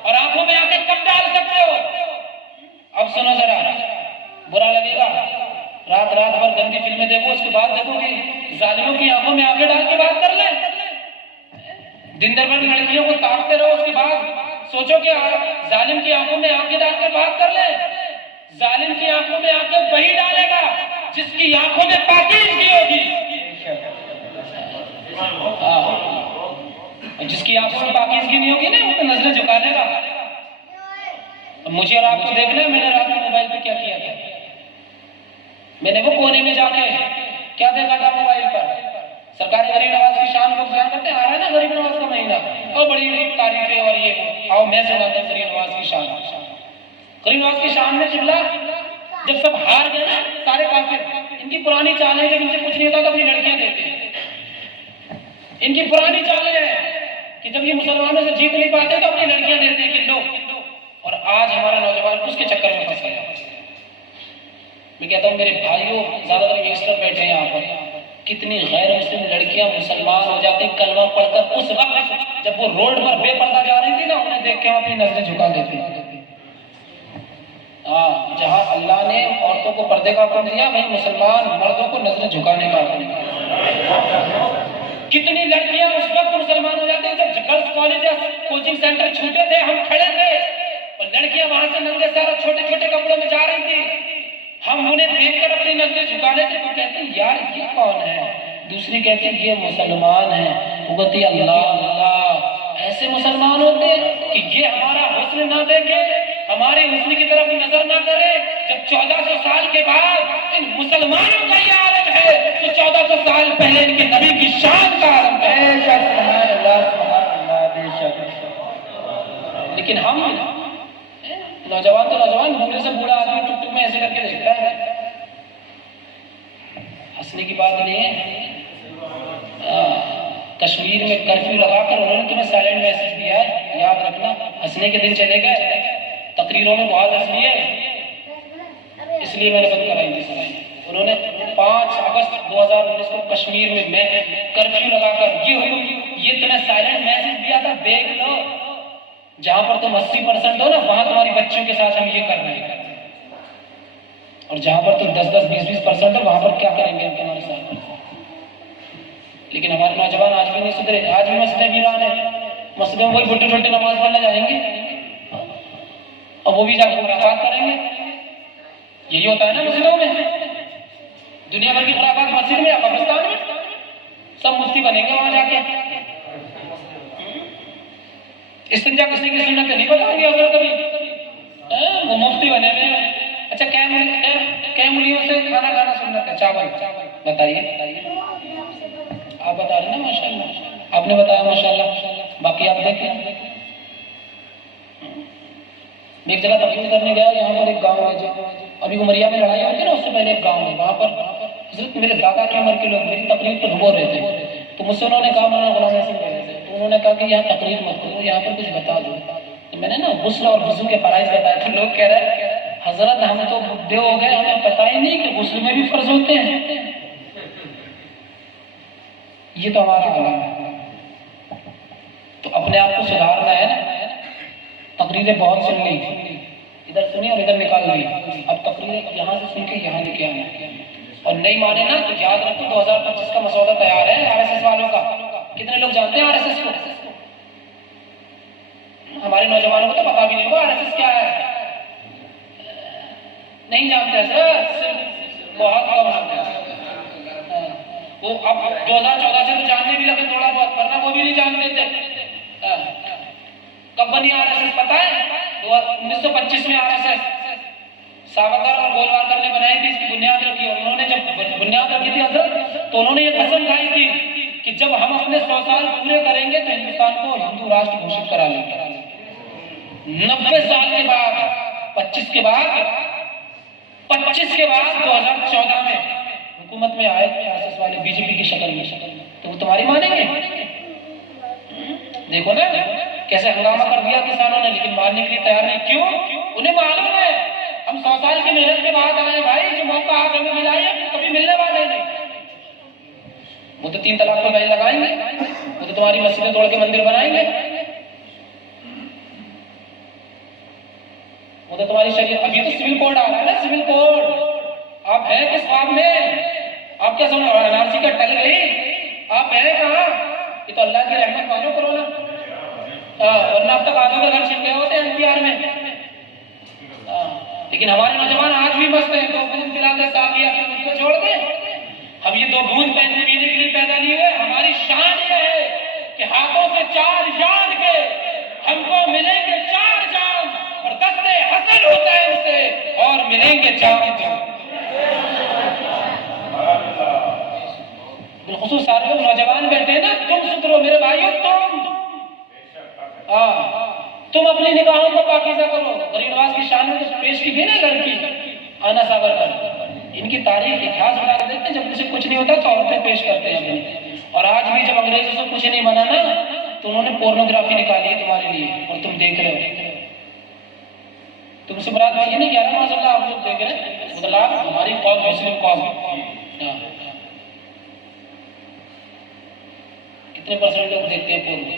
और आंखों में आंखें कब डाल सकते हो? अब सुनो जरा, बुरा लगेगा, रात रात भर गंदी फिल्में देखो, उसके बाद देखो कि जालिमों की आंखों में आंखें डाल के बात कर ले। दिन भर लड़कियों को ताकते रहो, उसके बाद सोचो कि जालिम की आंखों में आंखें डालकर बात कर ले। जालिम की आंखों में आंखें वही डालेगा जिसकी आंखों में पाकीज़गी होगी। जिसकी आंखों में पाकीज़गी नहीं होगी ना, वो तो नजरें झुका देगा। मुझे और आपको देखना है, मैंने रात में मोबाइल पे क्या किया था। मैंने वो कोने में जाके क्या देखा था मोबाइल पर? सरकारी गरीब नवाज की शान लोग बयान करते हैं, आ रहा है ना गरीब नवाज का महीना, और बड़ी तारीफें, और ये आओ मैं सुनाता हूँ गरीब नवाज की शान। गरीब नवाज की शान में चिल्ला, जब सब हार गए ना सारे काफिर, इनकी पुरानी चाल है, जब इनसे कुछ नहीं होता तो अपनी लड़कियां देते हैं। इनकी पुरानी चाल है कि जब ये मुसलमानों से जीत नहीं पाते तो अपनी लड़कियां देते हैं कि लो। और आज हमारा नौजवान उसके चक्कर में फंस गया। मैं कहता हूँ मेरे भाइयों, ज्यादातर यंगस्टर बैठे हैं यहाँ पर, कितनी गैर मुस्लिम लड़कियां मुसलमान हो जाती कलमा पढ़कर, उस वक्त जब वो रोड पर बेपर्दा जा रही थी ना, उन्हें देख के अपनी नजरें झुका देती। हाँ, जहाँ अल्लाह ने औरतों को पर्दे का हुक्म दिया, वहीं मुसलमान मर्दों को नजरें झुकाने का हुक्म दिया। कितनी लड़कियां उस वक्त मुसलमान हो जाती हैं जब गर्ल्स कॉलेज या कोचिंग सेंटर छूटे थे, हम खड़े थे, और लड़कियां वहां से नंगे सारा छोटे छोटे कपड़ों में जा रही थी। हम उन्हें देखकर अपनी नजरें झुका लेते, वो कहते हैं यार ये कौन है? दूसरी कहती है ये मुसलमान है। वो कहती है अल्लाह अल्लाह, ऐसे मुसलमान होते कि ये हमारा हुस्न ना देखे, हमारे हुस्न की तरफ नजर ना करे। जब 1400 साल के बाद इन मुसलमानों का ये आलम है, तो 1400 साल पहले इनके नबी की शान का आलम है। लेकिन हम नौजवान तो नौजवान, बूढ़े से बूढ़ा आदमी टुक टुक में ऐसे करके देखता है। हंसने की बात नहीं है। कश्मीर में कर्फ्यू लगाकर उन्होंने तुम्हें साइलेंट मैसेज दिया है, याद रखना। हंसने के दिन चले गए, तकरीरों में बहुत हंस लिए, इसलिए मैंने बंद कराई थी। उन्होंने 5 अगस्त 2019 को कश्मीर में कर्फ्यू लगाकर ये तुम्हें साइलेंट मैसेज दिया था, देख लो। जहां पर तुम 80% हो ना, वहां तुम्हारी बच्चियों के साथ हम ये कर रहे हैं, और जहां पर तुम 10-10, 20-20% हो, वहां पर क्या करेंगे हम तुम्हारे साथ? लेकिन हमारे नौजवान आज भी नहीं सुधरे। आज भी मस्जिदें वीरान है, मस्जिदों में वही बुड्ढे छोटे नमाज पढ़ने जाएंगे, और वो भी जाकर खुराफात करेंगे। यही होता है ना मस्जिदों में, दुनिया भर की खुराफात मस्जिद में या कब्रिस्तान में, सब मुफ्ती बनेंगे वहां जाके। इस्तिंजा करने की सुन्नत नहीं बताएंगे अगर कभी, वो मुफ्ती बने हुए। अच्छा, क्या मुर्गियों से खाना खाना सुन्नत है? चावल बताइए। आप बता रहे ना माशाल्लाह, आपने बताया माशाल्लाह, बाकी आप देखें। मैं एक जगह तकरीर करने गया, यहाँ पर एक गांव है, जो अभी उमरिया में लड़ाई होती है ना, उससे पहले एक गांव है, वहाँ पर हजरत मेरे दादा की उम्र के लोग मेरी तकरीर पर रुको रहे थे। तो मुझसे उन्होंने कहा, मौलाना गुलाम हसन कह रहे थे, तो उन्होंने कहा कि यहाँ तकरीर मत करो, यहाँ पर कुछ बता दो। तो मैंने ना गुस्ल और वुज़ू के फराइज़ बताए, तो लोग कह रहे हैं हजरत हम तो बुढ़े हो गए, हमें पता ही नहीं कि गुस्ल में भी फर्ज होते हैं। ये तो हमारा हाल है। तो अपने आप को सुधारना है ना। तकरीरें बहुत सुन ली, इधर सुनी और इधर निकाल ली। अब तकरीरें यहाँ से सुन के यहाँ लेके आना, और नहीं माने ना तो याद रखो 2025 का मसौदा तैयार है आरएसएस वालों का। कितने लोग जानते हैं आरएसएस को? हमारे नौजवानों को तो पता भी नहीं होगा आरएसएस क्या है, नहीं जानते सर, सिर्फ बहुत कम जानते हैं। वो अब 2014 से तो जानने भी लगे थोड़ा बहुत, वरना वो भी नहीं जानते थे। कब बनी आरएसएस पता है? 1925 में आरएसएस सावरकर और गोलवालकर ने बनाई थी, इसकी बुनियाद रखी। और उन्होंने जब बुनियाद रखी थी हजरत, तो उन्होंने ये कसम खाई थी कि जब हम अपने 100 साल पूरे करेंगे तो हिंदुस्तान को हिंदू राष्ट्र घोषित करा लेंगे। 90 साल के बाद, 25 के बाद 2014 में हुकूमत में आए आरएसएस वाले बीजेपी की शक्ल में, तो वो तुम्हारी मानेंगे? देखो ना कैसे हंगामा कर दिया किसानों ने, लेकिन मानने के लिए तैयार नहीं। क्यों? उन्हें मालूम है हम 100 साल की मेहनत के बाद आए भाई, जो मौका आज हमें मिला है कभी मिलने वाला नहीं। वो तो 3 तलाक पर बैन लगाएंगे, वो तो तुम्हारी मस्जिदें तोड़ के मंदिर बनाएंगे, वो तो तुम्हारी शरीयत। अभी तो सिविल कोड आ रहा है ना, सिविल कोड। आप है किस बात में? आप क्या समझ रहे? एनआरसी का टल गई, आप है कहाँ? ये तो अल्लाह की रहमत मानो कोरोना, वरना अब तक आधों के घर छिप गए होते एनपीआर में। लेकिन हमारे नौजवान आज भी मस्त हैं, 2 बूंद पिलाते साबिया फिर मुझको छोड़ दे। हम ये 2 बूंद पीने के लिए पैदा नहीं हुए। हमारी शान ये है कि हाथों से 4 याद के हमको मिलेंगे 4 जाम, और दस्ते हसन हुसैन से और मिलेंगे 4 जाम। बिलखुसूस सारे लोग नौजवान बैठे हैं ना, तुम सुधरो मेरे भाइयों, तुम अपनी निगाहों को पाकीज़ा करो। गरीब नवाज की शान में तो पेश की गई ना लड़की आना सावरकर, इनकी तारीख इतिहास बना देते हैं। जब उनसे कुछ नहीं होता तो औरतें पेश करते हैं अपनी। और आज भी जब अंग्रेजों से कुछ नहीं बना ना, तो उन्होंने पोर्नोग्राफी निकाली है तुम्हारे लिए, और तुम देख रहे हो। तुमसे मुराद ये नहीं कह रहा माशाल्लाह आप लोग देख रहे हैं, मतलब हमारी कौम मुस्लिम कौम कितने % लोग देखते हैं पोर्नो?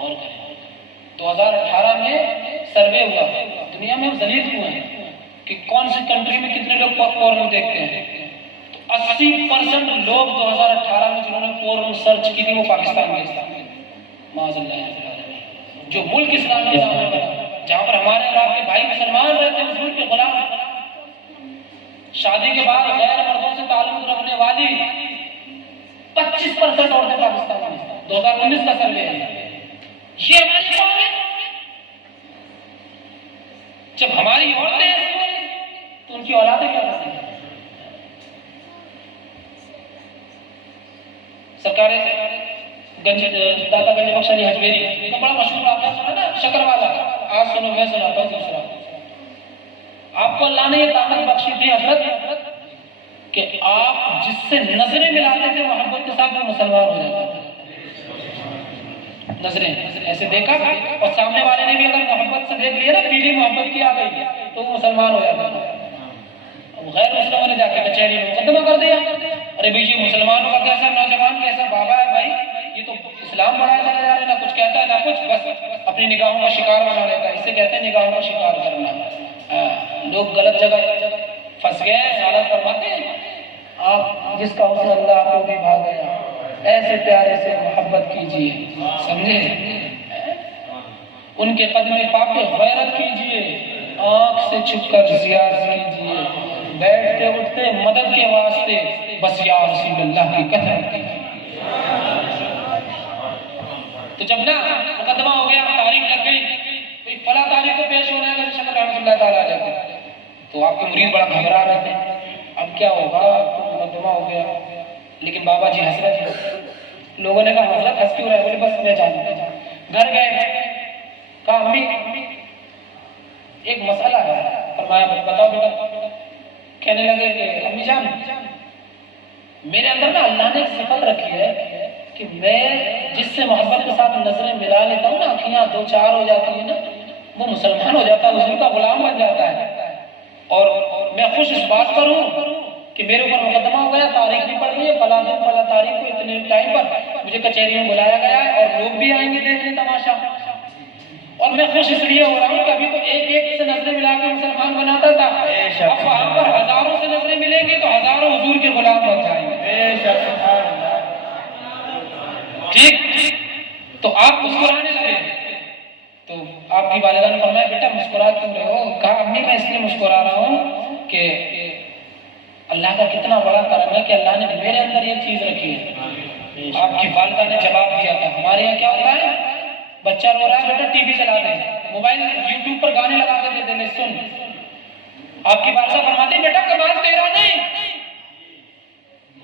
और 2018 में सर्वे हुआ, दुनिया में हम जलील हुए हैं कि कौन सी कंट्री में कितने लोग पोर्नो देखते हैं। तो 80% लोग 2018 में जिन्होंने पोर्नो सर्च की थी वो पाकिस्तान के, माज़अल्लाह, जो मुल्क इस्लाम के नाम में बना, जहाँ पर हमारे और आपके भाई मुसलमान रहते हैं, उस मुल्क के गुलाम। शादी के बाद गैर मर्दों से ताल्लुक रखने वाली 25% औरतें पाकिस्तान में, 2019 का सर्वे है। ये हमारी कौम है। जब हमारी औरतें तो उनकी औलादें क्या करती हैं? सरकारें दाता गंज बख्श अली हजवेरी का बड़ा मशहूर आपने सुना ना, शक्कर वाला। आज सुनो, मैं सुनाता हूँ दूसरा। आपको अल्लाह ने ये ताकत बख्शी थी हजरत कि आप जिससे नजरें मिलाते थे मोहब्बत के साथ, वो मुसलमान हो जाता था। नजरें ऐसे देखा और सामने वाले ने भी अगर मोहब्बत से देख लिया ना, पीली मोहब्बत की आ गई, तो वो मुसलमान हो जाता था। अब गैर मुस्लिमों ने जाके कचहरी में मुकदमा कर दिया, अरे भाई ये मुसलमानों का कैसा नौजवान कैसा बाबा है भाई, ये तो इस्लाम बढ़ाया चला जा रहा है, ना कुछ कहता है ना कुछ, बस अपनी निगाहों का शिकार बना लेता है। इसे कहते हैं निगाहों का शिकार करना। लोग गलत जगह फंस गए। साला फरमाते हैं आप जिसका उसने अल्लाह आपको भी भाग गया, ऐसे प्यारे से मोहब्बत कीजिए, समझे? उनके कदमे पाके गैरत कीजिए, आंख से छुपकर जियारत कीजिए, बैठते उठते मदद के वास्ते बस या रसूल अल्लाह की कसम कीजिए। तो जब ना मुकदमा हो गया, तारीख लग गई, भाई फला तारीख को पेश होना है शक्कर रहमतुल्लाह ताला अलैह, तो आपके मुरीद बड़ा घबरा रहे थे, अब क्या होगा, तो मुकदमा हो गया। लेकिन बाबा जी हंस रहे थे। लोगों ने कहा हजरत हंस क्यों रहे? बोले बस मैं जानता। घर गए, कहा अम्मी एक मसला है। फरमाया बताओ बेटा। कहने लगे कि अम्मी जान, मेरे अंदर ना अल्लाह ने एक सिफत रखी है कि मैं जिससे मोहब्बत के साथ नजरें मिला लेता हूँ ना, आँखियाँ 2-4 हो जाती है ना, वो मुसलमान हो जाता है, हुजूर का गुलाम बन जाता है। और मैं खुश इस बात पर हूँ कि मेरे ऊपर मुकदमा हो गया, तारीख भी पड़ गई है, फला दिन फला तारीख को इतने टाइम पर मुझे कचहरी में बुलाया गया है और लोग भी आएंगे देखने तमाशा। और मैं खुश इसलिए हो रहा हूँ कि अभी तो एक एक से नजरें मिला के मुसलमान बनाता था, अब वहां पर हजारों से नजरें मिलेंगी तो हजारों हुजूर के गुलाम बन जाएंगे। ठीक, तो आप मुस्कुराने लगे तो आपकी वालिदा ने फरमाया बेटा मुस्कुरा क्यों रहे हो? कहा अम्मी मैं इसलिए मुस्कुरा रहा हूँ कि अल्लाह का कितना बड़ा करम है कि अल्लाह ने मेरे अंदर ये चीज रखी है। आपकी वालिदा ने जवाब दिया था, हमारे यहाँ क्या होता है, बच्चा रो रहा है बेटा टीवी चला दे, मोबाइल यूट्यूब पर गाने लगा के दे दे, सुन। आपकी वालिदा फरमाती बेटा कमाल तेरा नहीं।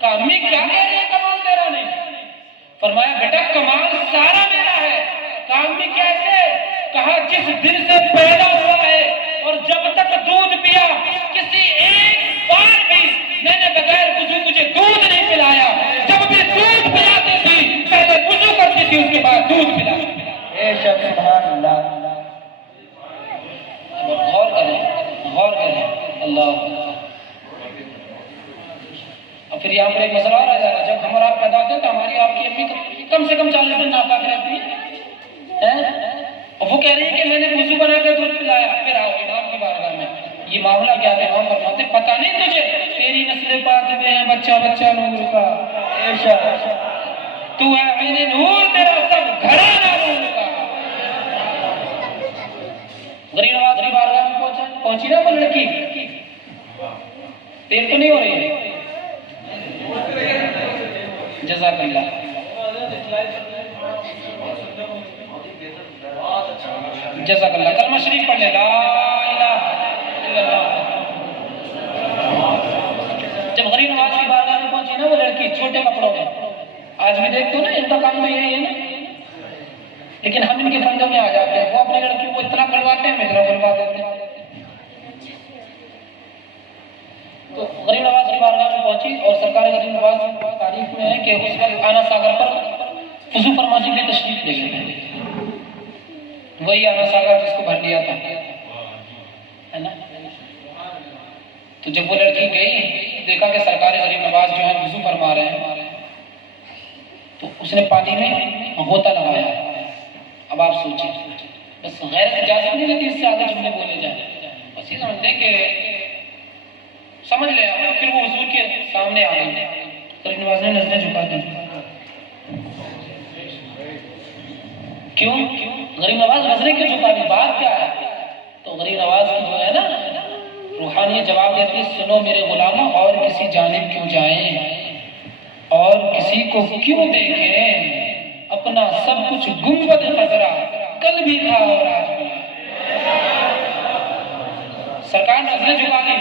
कहा अम्मी क्या कह रही है कमाल तेरा नहीं? फरमाया बेटा कमाल सारा मेरा है। कहा अम्मी कैसे? कहा जिस दिन से पैदा हुआ है और जब तक दूध पिया किसी एक बार भी मैंने बगैर वुजू मुझे दूध नहीं पिलाया। जब भी दूध पिलाती थी पहले वुजू करती थी उसके बाद दूध पिलाती थी। गौर करें अल्लाह। और फिर यहाँ पर एक मसला और आ जाएगा, जब हम और आप पैदा होते हैं तो हमारी आपकी अम्मी कम से कम 40 दिन नापाक रहती है और वो कह रही है कि मैंने वुजू बना के दूध पिलाया। फिर आओ इमाम की बारगाह में, ये मामला क्या है? इमाम फरमाते पता नहीं तुझे तेरी नस्ल पाक में है बच्चा बच्चा नूर का, तू है मेरे नूर तेरा सब घराना नूर का। गरीब नवाज की बारगाह में पहुंची ना वो लड़की, देर तो नहीं हो रही है? जज़ाकल्लाह। जज़ाकल्लाह। कलमा शरीफ पढ़ ले, ला इलाहा इल्लल्लाह। जब गरीब नवाज की बारगाह में पहुंची ना वो लड़की छोटे कपड़ों में, आज भी देखते हो ना इनका काम तो यही है ना, लेकिन हम इनके फंदों में आ जाते हैं। वो अपनी लड़कियों को इतना खुलवाते हैं, इतना खुलवा देते हैं। तो गरीब नवाज की बारगाह में पहुंची और सरकार गरीब नवाज तारीफ में है कि उस वक्त आना सागर पर वुजू फरमाने के लिए तशरीफ ले गए थे। वही आना सागर जिसको भर लिया था, है ना। तो जब वो लड़की गई, देखा कि सरकार गरीब नवाज जो है वुजू फरमा रहे हैं, तो उसने पानी में गोता लगाया। अब आप सोचिए, बस गैर इजाजत नहीं देती इससे आगे जुमले बोले जाए, बस ये समझ लें कि समझ ले। फिर वो हुजूर के सामने आ गई, गरीब नवाज ने नजरें झुका दी। क्यों गरीब नवाज नजरें क्यों झुका दी? बात क्या है? तो गरीब नवाज की जो है ना रूहानी जवाब देती, सुनो मेरे गुलामों, और किसी जानिब क्यों जाएं और किसी को क्यों देखें, अपना सब कुछ गुंबद खजरा कल भी था और आज भी। सरकार नजरें झुका दी।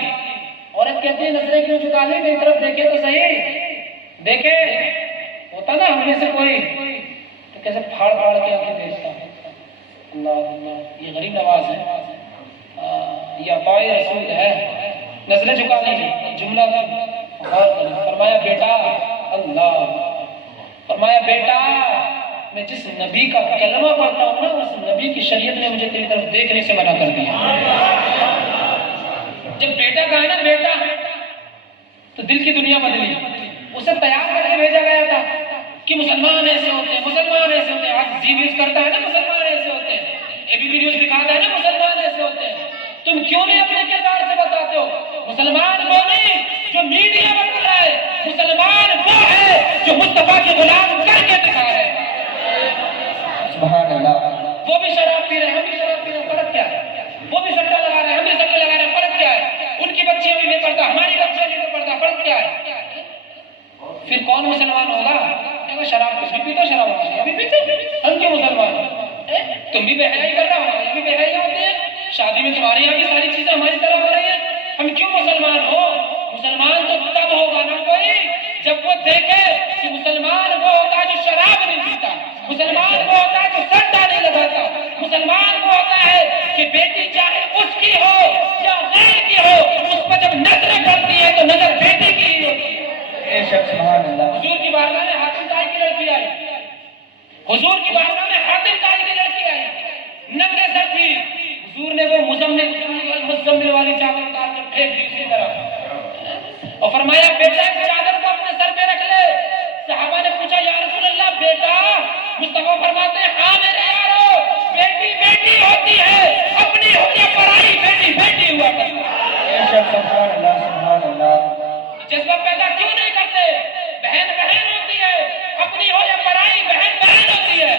औरत कहती है नजरें क्यों झुका दी? मेरी तरफ देखे तो सही, देखे। होता ना हमने से कोई तो कैसे फाड़ फाड़ के आंखें देखता। अल्लाह अल्लाह, ये गरीब नवाज है, ये अताए रसूल है। नजरें झुका दी, जुमला फरमाया बेटा, अल्लाह फरमाया बेटा, मैं जिस नबी का कलमा पढ़ता हूँ ना, उस नबी की शरीयत ने मुझे तेरी तरफ देखने से मना कर दिया। जब बेटा कहा ना बेटा, तो दिल की दुनिया बदली। उसे तैयार करके भेजा गया था कि मुसलमान ऐसे होते हैं, मुसलमान ऐसे होते हैं। आज जी न्यूज करता है ना मुसलमान ऐसे होते हैं, एबीपी न्यूज दिखाता है ना मुसलमान ऐसे होते हैं। तुम क्यों नहीं अपने किरदार से बताते हो? मुसलमान वो नहीं जो मीडिया में बोल रहा है, मुसलमान वो है जो मुस्तफा के गुलाम करके दिखा रहे हैं। सुभान अल्लाह। वो भी शराब पी रहे हैं, हम भी शराब पी रहे हैं, फर्क क्या है? वो भी सट्टा लगा रहे हैं, हम भी सट्टा लगा रहे हैं, फर्क क्या है? उनकी बच्चियां भी बेपर्दा, हमारी बच्चियां भी बेपर्दा, फर्क क्या है? फिर कौन मुसलमान होगा? शराब कुछ भी पीता, शराब अभी पीते, हम क्यों मुसलमान? तुम भी बेहयाई कर रहे हो, हमारी भी बेहयाई होती है। शादी में तुम्हारे यहाँ भी सारी चीजें हमारी तरह हो रही है, हम क्यों मुसलमान हो? मुसलमान तो तब होगा ना कोई जब वो देखे कि मुसलमान वो होता है जो शराब नहीं पीता, मुसलमान वो होता है जो सट्टा नहीं लगाता, मुसलमान वो होता है कि बेटी चाहे उसकी हो या गैर की हो, उस पर जब नजर पड़ती है तो नजर बेटी की ही होती है। हुजूर की बारगाह में हातिम ताई की लड़की आई, हुजूर की बारगाह में हातिम ताई की लड़की आई, नंगे सर थी, और फरमाया बेटा इस चादर को अपने सर पे रख ले। सहाबा ने पूछा या रसूल अल्लाह बेटा? मुस्तफा फरमाते हैं हाँ मेरे यारो, बेटी बेटी होती है, अपनी हो या पराई, बेटी बेटी हुआ करती है। सुभान अल्लाह सुभान अल्लाह। जज्बा पैदा क्यों नहीं करते? बहन बहन होती है, अपनी हो या पराई, बहन बहन होती है।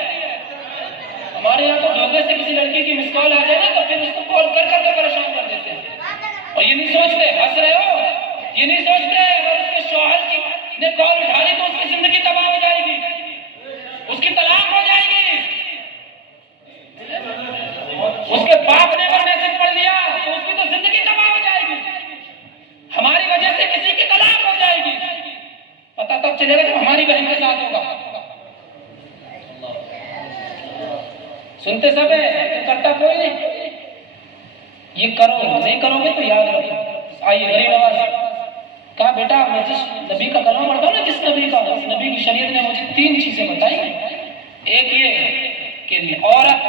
हमारे यहाँ तो धोखे से किसी लड़की की मिस कॉल आ जाए ना तो फिर उसको कॉल कर करके परेशान कर देते हैं। और ये नहीं सोचते, हंस रहे हो, ये नहीं सोचते अगर उसके शौहर की ने कॉल उठा ली तो उसकी जिंदगी तबाह हो जाएगी, उसकी तलाक हो जाएगी। उसके बाप ने अगर मैसेज पढ़ लिया तो उसकी तो जिंदगी तबाह हो जाएगी, हमारी वजह से किसी की तलाक हो जाएगी। पता तब चलेगा जब हमारी बहन के साथ होगा। सुनते सब है, करता कोई नहीं। ये करो, नहीं करोगे तो याद रखो। आइए गरीब नवाज कहा बेटा मैं जिस नबी का कलमा पढ़ता हूँ ना, जिस नबी का, उस नबी की शरीयत ने मुझे 3 चीजें बताई। एक ये कि औरत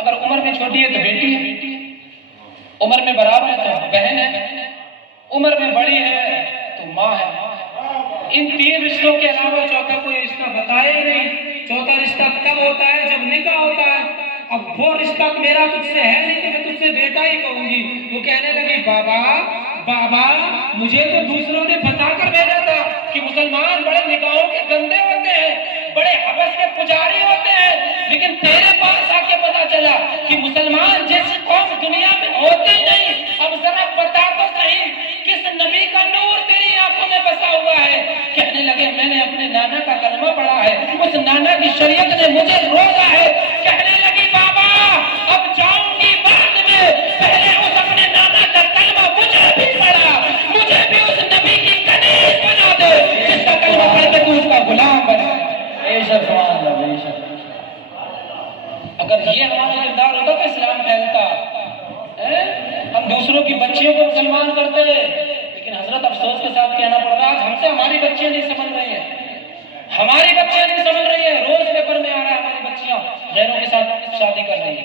अगर उम्र में छोटी है तो बेटी है, उम्र में बराबर है तो बहन है, उम्र में बड़ी है तो माँ है। इन 3 रिश्तों के अलावा चौथा कोई रिश्ता बताया ही नहीं। चौथा रिश्ता तब होता है जब निकाह होता है। अब वो रिश्ता मेरा तुझसे है नहीं तो मैं तुझसे बेटा ही कहूंगी। वो कहने लगी बाबा बाबा मुझे तो दूसरों ने बताकर भेजा था कि मुसलमान बड़े निगाहों के गंदे होते हैं, बड़े हवस के पुजारी होते हैं, लेकिन तेरे पास आके पता चला कि मुसलमान जैसी कौम दुनिया में होते ही नहीं। अब जरा बता तो सही किस नबी का नूर तेरी आंखों में बसा हुआ है? कहने लगे मैंने अपने नाना का कलमा पढ़ा है, उस नाना की शरीयत ने मुझे रोका है। कहने लगी बाबा अब जाऊंगी बाद में, पहले उस अपने नाना का कलमा मुझे भी पढ़ा, मुझे भी उस नबी की कनीज बना दे जिसका कलमा पढ़ते तू उसका गुलाम बना। अगर ये हमारा किरदार होता तो इस्लाम फैलता। हम दूसरों की बच्चियों को मुसलमान करते, लेकिन हजरत अफसोस के साथ कहना पड़ रहा है हमसे हमारी बच्चियां नहीं समझ रही है, हमारी बच्चियां नहीं समझ रही है। रोज पेपर में आ रहा है हमारी बच्चियां गैरों के साथ शादी कर रही है।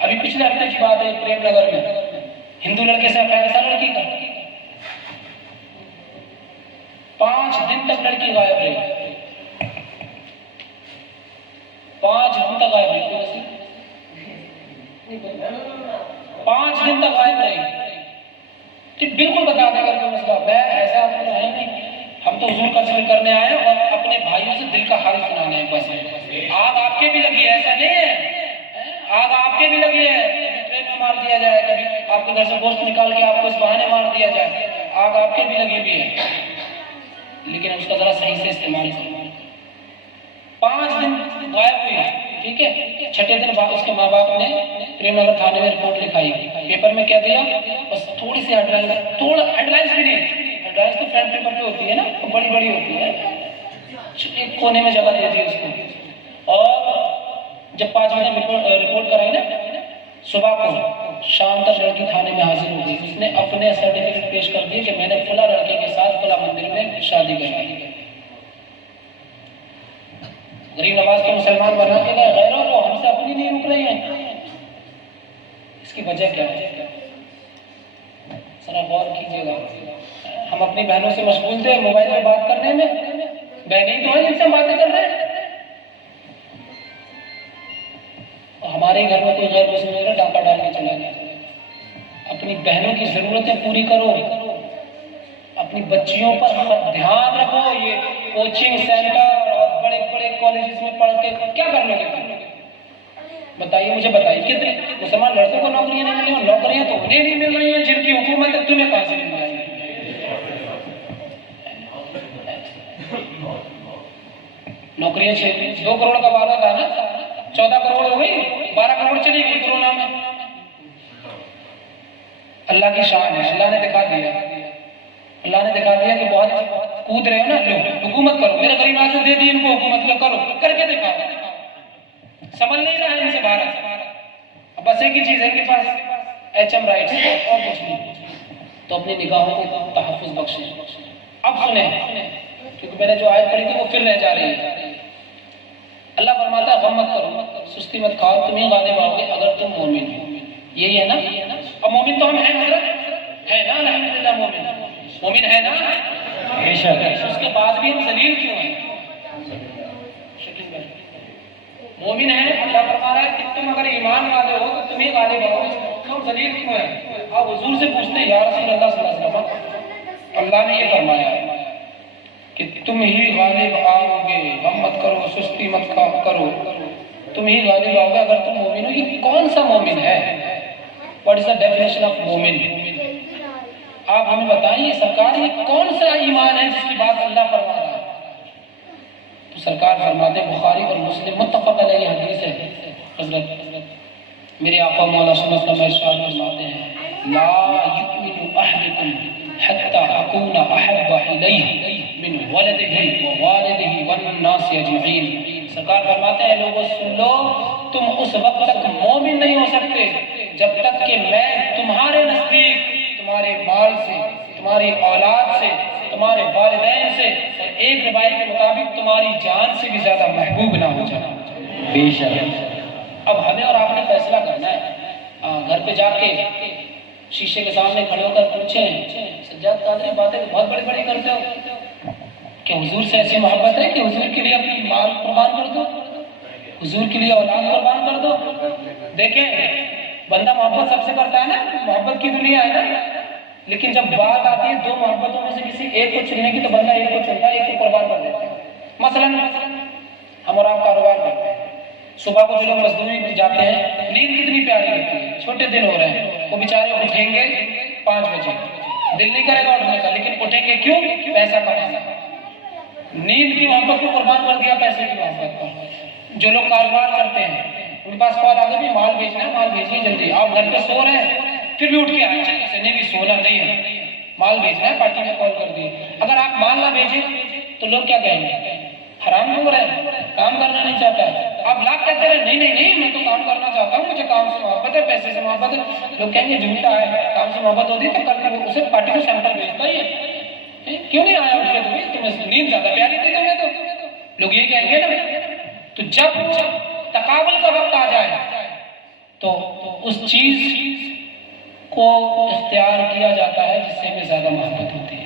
अभी पिछले हफ्ते की बात है, प्रेमनगर में हिंदू लड़के से अफेयर था लड़की का, 5 दिन तक लड़की गायब रही, 5 दिन तक गायब रही, 5 दिन तक गायब रही। बिल्कुल बता देगा कि मसला मैं ऐसा है नहीं, हम तो हुजूर का जिक्र करने आए और अपने भाइयों से दिल का हाल सुनाने हैं बस। आग आपके भी लगी है, ऐसा नहीं है, आग आपके भी लगी है, कभी ट्रेन में मार दिया जाए, कभी आपके घर से गोश्त निकाल के आपको इस बहाने मार दिया जाए, आग आपके भी लगी हुई है, लेकिन उसका जरा सही से इस्तेमाल करो। 5 दिन गायब हुई, ठीक है। 6ठे दिन उसके माँ बाप ने प्रेमनगर थाने में रिपोर्ट लिखाई, पेपर में क्या दिया, बस थोड़ी सी हेडलाइंस, थोड़ा हेडलाइंस भी नहीं, हेडलाइंस तो फ्रंट पेपर पे होती है ना, तो बड़ी बड़ी होती है, एक कोने में जगह दे दी उसको। और जब 5 बजे रिपोर्ट कराई ना, सुबह को शाम तक लड़की थाने में हाजिर हो गई। उसने अपने सर्टिफिकेट पेश कर दिए कि मैंने फला लड़के के साथ फला मंदिर में शादी कर ली। गरीब नवाज को मुसलमान बना के गए, गैरों को हमसे अपनी नहीं रुक रही है। इसकी वजह क्या है? जरा गौर कीजिएगा। हम अपनी बहनों से मशगूल थे मोबाइल में बात करने में, बहनें तो हैं जिनसे बातें कर रहे हैं, और हमारे घर में कोई गैर मुस्लिम वगैरह डाका डाल के चला गया। अपनी बहनों की जरूरतें पूरी करो, अपनी बच्चियों पर ध्यान रखो। ये कोचिंग सेंटर और बड़े बड़े कॉलेजेस में पढ़ के क्या कर लोगे तुम? बताइए, मुझे बताइए, कितने मुसलमान लड़कों को नौकरियां नहीं मिली, और नौकरियां तो उन्हें नहीं मिल रही हैं जिनकी हुकूमत है, तुम्हें कहां से मिल जाएगी? नौकरियां 2 करोड़ का वादा था ना, 14 करोड़ हो गई, 12 करोड़ चली गई कोरोना में। अल्लाह की शान है, अल्लाह ने दिखा दिया, अल्लाह ने दिखा दिया कि बहुत कूद रहे हो ना, लो हुकूमत करो, मेरे गरीब नाज़ दे दी इनको हुकूमत, लो करो, करके दिखाओ। समझ नहीं रहा है इनसे भारत। बस एक ही चीज है कि पास HM राइट है और कुछ नहीं, तो अपनी निगाहों को तहफ़्फ़ुज़ बख्शें। अब सुने, क्योंकि मैंने जो आयत पढ़ी थी वो फिर रह जा रही है। अल्लाह फरमाता है गम मत करो, सुस्ती मत खाओ, तुम ही गालिब आओगे अगर तुम मोमिन हो। यही है ना? अब मोमिन तो हम हैं हज़रत, है ना? अल्हम्दुलिल्लाह मोमिन है ना? बेशक। उसके बाद भी हम जलील क्यों हैं? मोमिन है, अल्लाह फरमा रहा है कि तुम अगर ईमान वाले हो तो तुम ही गालिब आओगे, तुम जलील क्यों हैं? आप हुजूर से पूछते हैं या रसूल अल्लाह सल्लल्लाहु अलैहि वसल्लम, अल्लाह ने ये फरमाया कि तुम ही गालिब आओगे, गम मत करो, सुस्ती मत करो, तुम ही गालिब आओगे अगर तुम मोमिन हो। ये कौन सा मोमिन है? What is the definition of मोमिन? आप हमें बताइए सरकार, ये कौन सा ईमान है जिसकी बात अल्लाह फरमा रहा है? तो सरकार फरमाते, बुखारी और मुस्लिम मुत्तफक अलैहि हदीस है, हजरत मेरे आका मौला सल्लल्लाहु अलैहि वसल्लम इरशाद फरमाते हैं, ला युमिनु अहदुकुम हत्ता अकूना अहब्बा इलैहि मिन वलदिही व वालिदिही वन नास अजमईन। सरकार फरमाते हैं, लोगों सुन लो, तुम उस वक्त तक मोमिन नहीं हो सकते जब तक कि मैं तुम्हारे नजदीक तुम्हारे माल से, तुम्हारी औलाद से, तुम्हारे वालिदैन से और एक रिवायत के मुताबिक तुम्हारी जान से भी ज्यादा महबूब ना हो जाना। बेशक। अब हमें और आपने फैसला करना है। घर पे जाके शीशे के सामने खड़े होकर पूछें, सज्जाद कादरी बातें तो बहुत बड़ी बड़ी करते हो, क्या हुजूर से ऐसी मोहब्बत है कि हुजूर के लिए अपनी माल कुर्बान कर दो, हुजूर के लिए औलाद कुर्बान कर दो? देखें, बंदा मोहब्बत सबसे करता है ना, मोहब्बत की दुनिया है ना, लेकिन जब बात आती है दो मोहब्बतों में से किसी एक को चुनने की तो बंदा एक को चुनता है, एक को कुर्बान कर देता है। मसलन हम और आप कारोबार करते हैं, सुबह को जो लोग मजदूरी में जाते हैं, नींद कितनी प्यारी होती है, छोटे दिन हो रहे हैं, वो बेचारे उठेंगे 5 बजे, दिल नहीं करेगा उठने का, लेकिन उठेंगे क्यों? पैसा कमाना। नींद की मोहब्बत को कुर्बान कर दिया पैसे की मोहब्बत पर। जो लोग कारोबार करते हैं, उनके पास कॉल आ गई, माल बेचना है, माल भेजिए जल्दी। आप घर पे सो रहे हैं, फिर भी उठ के आए, नहीं भी सोना नहीं है, माल बेचना है, पार्टी में कॉल कर दिए। अगर आप माल ना भेजे तो लोग क्या कहेंगे? हराम क्यों रहे, काम करना नहीं चाहता है। आप लाख कहते रहे, नहीं नहीं नहीं, मैं तो काम करना चाहता हूँ, मुझे काम से मोहब्बत है, पैसे से मोहब्बत है। लोग कहेंगे झूठा है, काम से मोहब्बत होती तो कल उसे पार्टी को सैंपल भेजता ही है, क्यों नहीं आया उठ के? तुम्हें नींद ज्यादा प्यारी थी तुम्हें, तो लोग ये कहेंगे ना। तो जब तकाबुल का वक्त आ जाए तो उस चीज को इख्तियार किया जाता है जिससे हमें ज्यादा मोहब्बत होती है।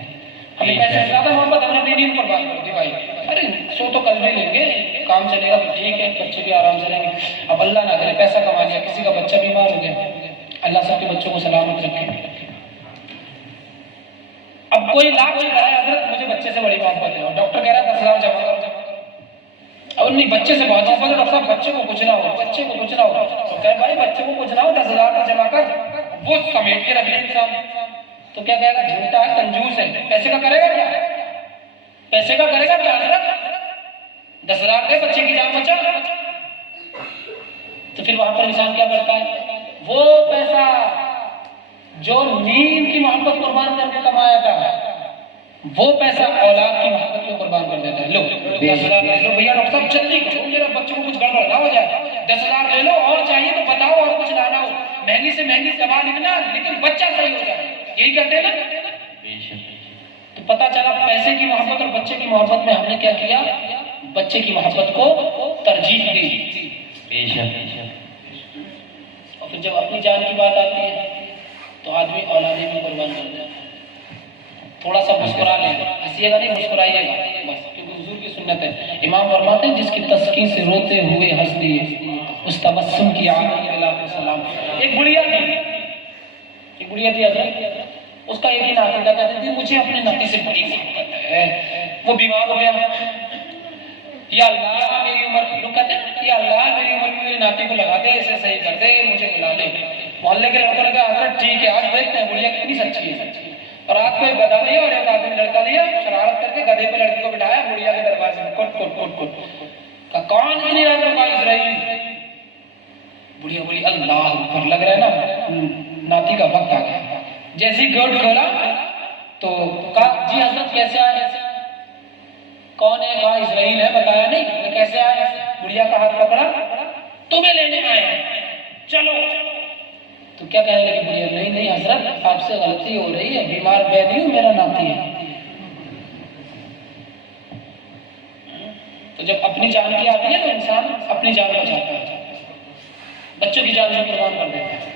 हमें पैसे से ज्यादा मोहब्बत हमने अपनी नींद कुर्बान कर दी। भाई अरे सो तो कल भी लेंगे, काम चलेगा तो ठीक है, बच्चे भी आराम से रहेंगे। अब अल्लाह ना करे पैसा कमा लिया, किसी का बच्चा बीमार हो गया, अल्लाह सबके बच्चों को सलामत रखे। अब कोई लाख कह रहा है, हजरत मुझे बच्चे से बड़ी मोहब्बत है, और डॉक्टर कह रहा है 10,000 जमा करो। अब नहीं, बच्चे से बहुत मोहब्बत है डॉक्टर साहब, बच्चे को कुछ ना हो, बच्चे को कुछ ना हो। तो कह भाई बच्चे को कुछ ना हो, 10,000 का जमा कर, वो समेट के रख ले इंसान। तो क्या कहेगा? झूठा है, कंजूस है, पैसे का करेगा क्या? पैसे का करेगा क्या हजरत? 10,000 दे, बच्चे की जान बचा। तो फिर वहां पर इंसान क्या करता है? वो पैसा जो नींद की मोहब्बत कुर्बान करके कमाया था, वो पैसा औलाद की मोहब्बत को कुर्बान कर देता है। लो 10,000 ले लो भैया, डॉक्टर साहब जल्दी करो, मेरे बच्चों को कुछ गड़बड़ ना हो जाए, 10,000 ले लो, और चाहिए तो बताओ, और कुछ लाना हो, महंगी से महंगी दवा लिखना, लेकिन बच्चा सही हो जाए। यही कहते हैं ना। तो पता चला पैसे की मोहब्बत और बच्चे की मोहब्बत में हमने क्या किया? बच्चे की मोहब्बत को तरजीह दी। और फिर जब अपनी जान की बात आती है तो आदमी औलादे में कुर्बान कर देता है। थोड़ा सा मुस्कुरा लेगा, हंसिएगा नहीं, मुस्कुराइएगा बस, क्योंकि हुजूर की सुन्नत है। इमाम फरमाते हैं, जिसकी तस्कीन से रोते हुए हंस दिए, उस तबस्सुम की आदत पे सलाम। एक बुढ़िया थी हजरत, उसका एक ही नाती था, कहती थी मुझे अपने नाती से बड़ी मोहब्बत है। वो बीमार हो गया, या अल्लाह मेरी उम्र, लोग कहते हैं या अल्लाह मेरी उम्र में मेरी नाती को लगा दे, इसे सही कर दे, मुझे बुला ले। मोहल्ले के लड़कों ने कहा हजरत ठीक है, आज देखते हैं बुढ़िया कितनी सच्ची है। और रात को एक गधा लिया और एक आदमी लड़का लिया, शरारत करके गधे पे लड़की को बिठाया, बुढ़िया के दरवाजे में कुट कुट कुट कुट। कौन इतनी रात को इजराइल? बुढ़िया बोली अल्लाह अकबर, लग रहा है ना नाती का वक्त आ गया। जैसे ही गेट खोला तो कहा जी हजरत कैसे आए? कौन है? कहा इजराइल है। बताया नहीं, कैसे आए? बुढ़िया का हाथ पकड़ा, तुम्हें लेने आए, चलो। तो क्या कहने लगी बुढ़िया? नहीं नहीं हजरत, आपसे गलती हो रही है, बीमार मैं नहीं हूं, मेरा नाती है। तो जब अपनी जान की आती है तो इंसान अपनी जान बचाता है, बच्चों की जान भी कुर्बान कर देता है।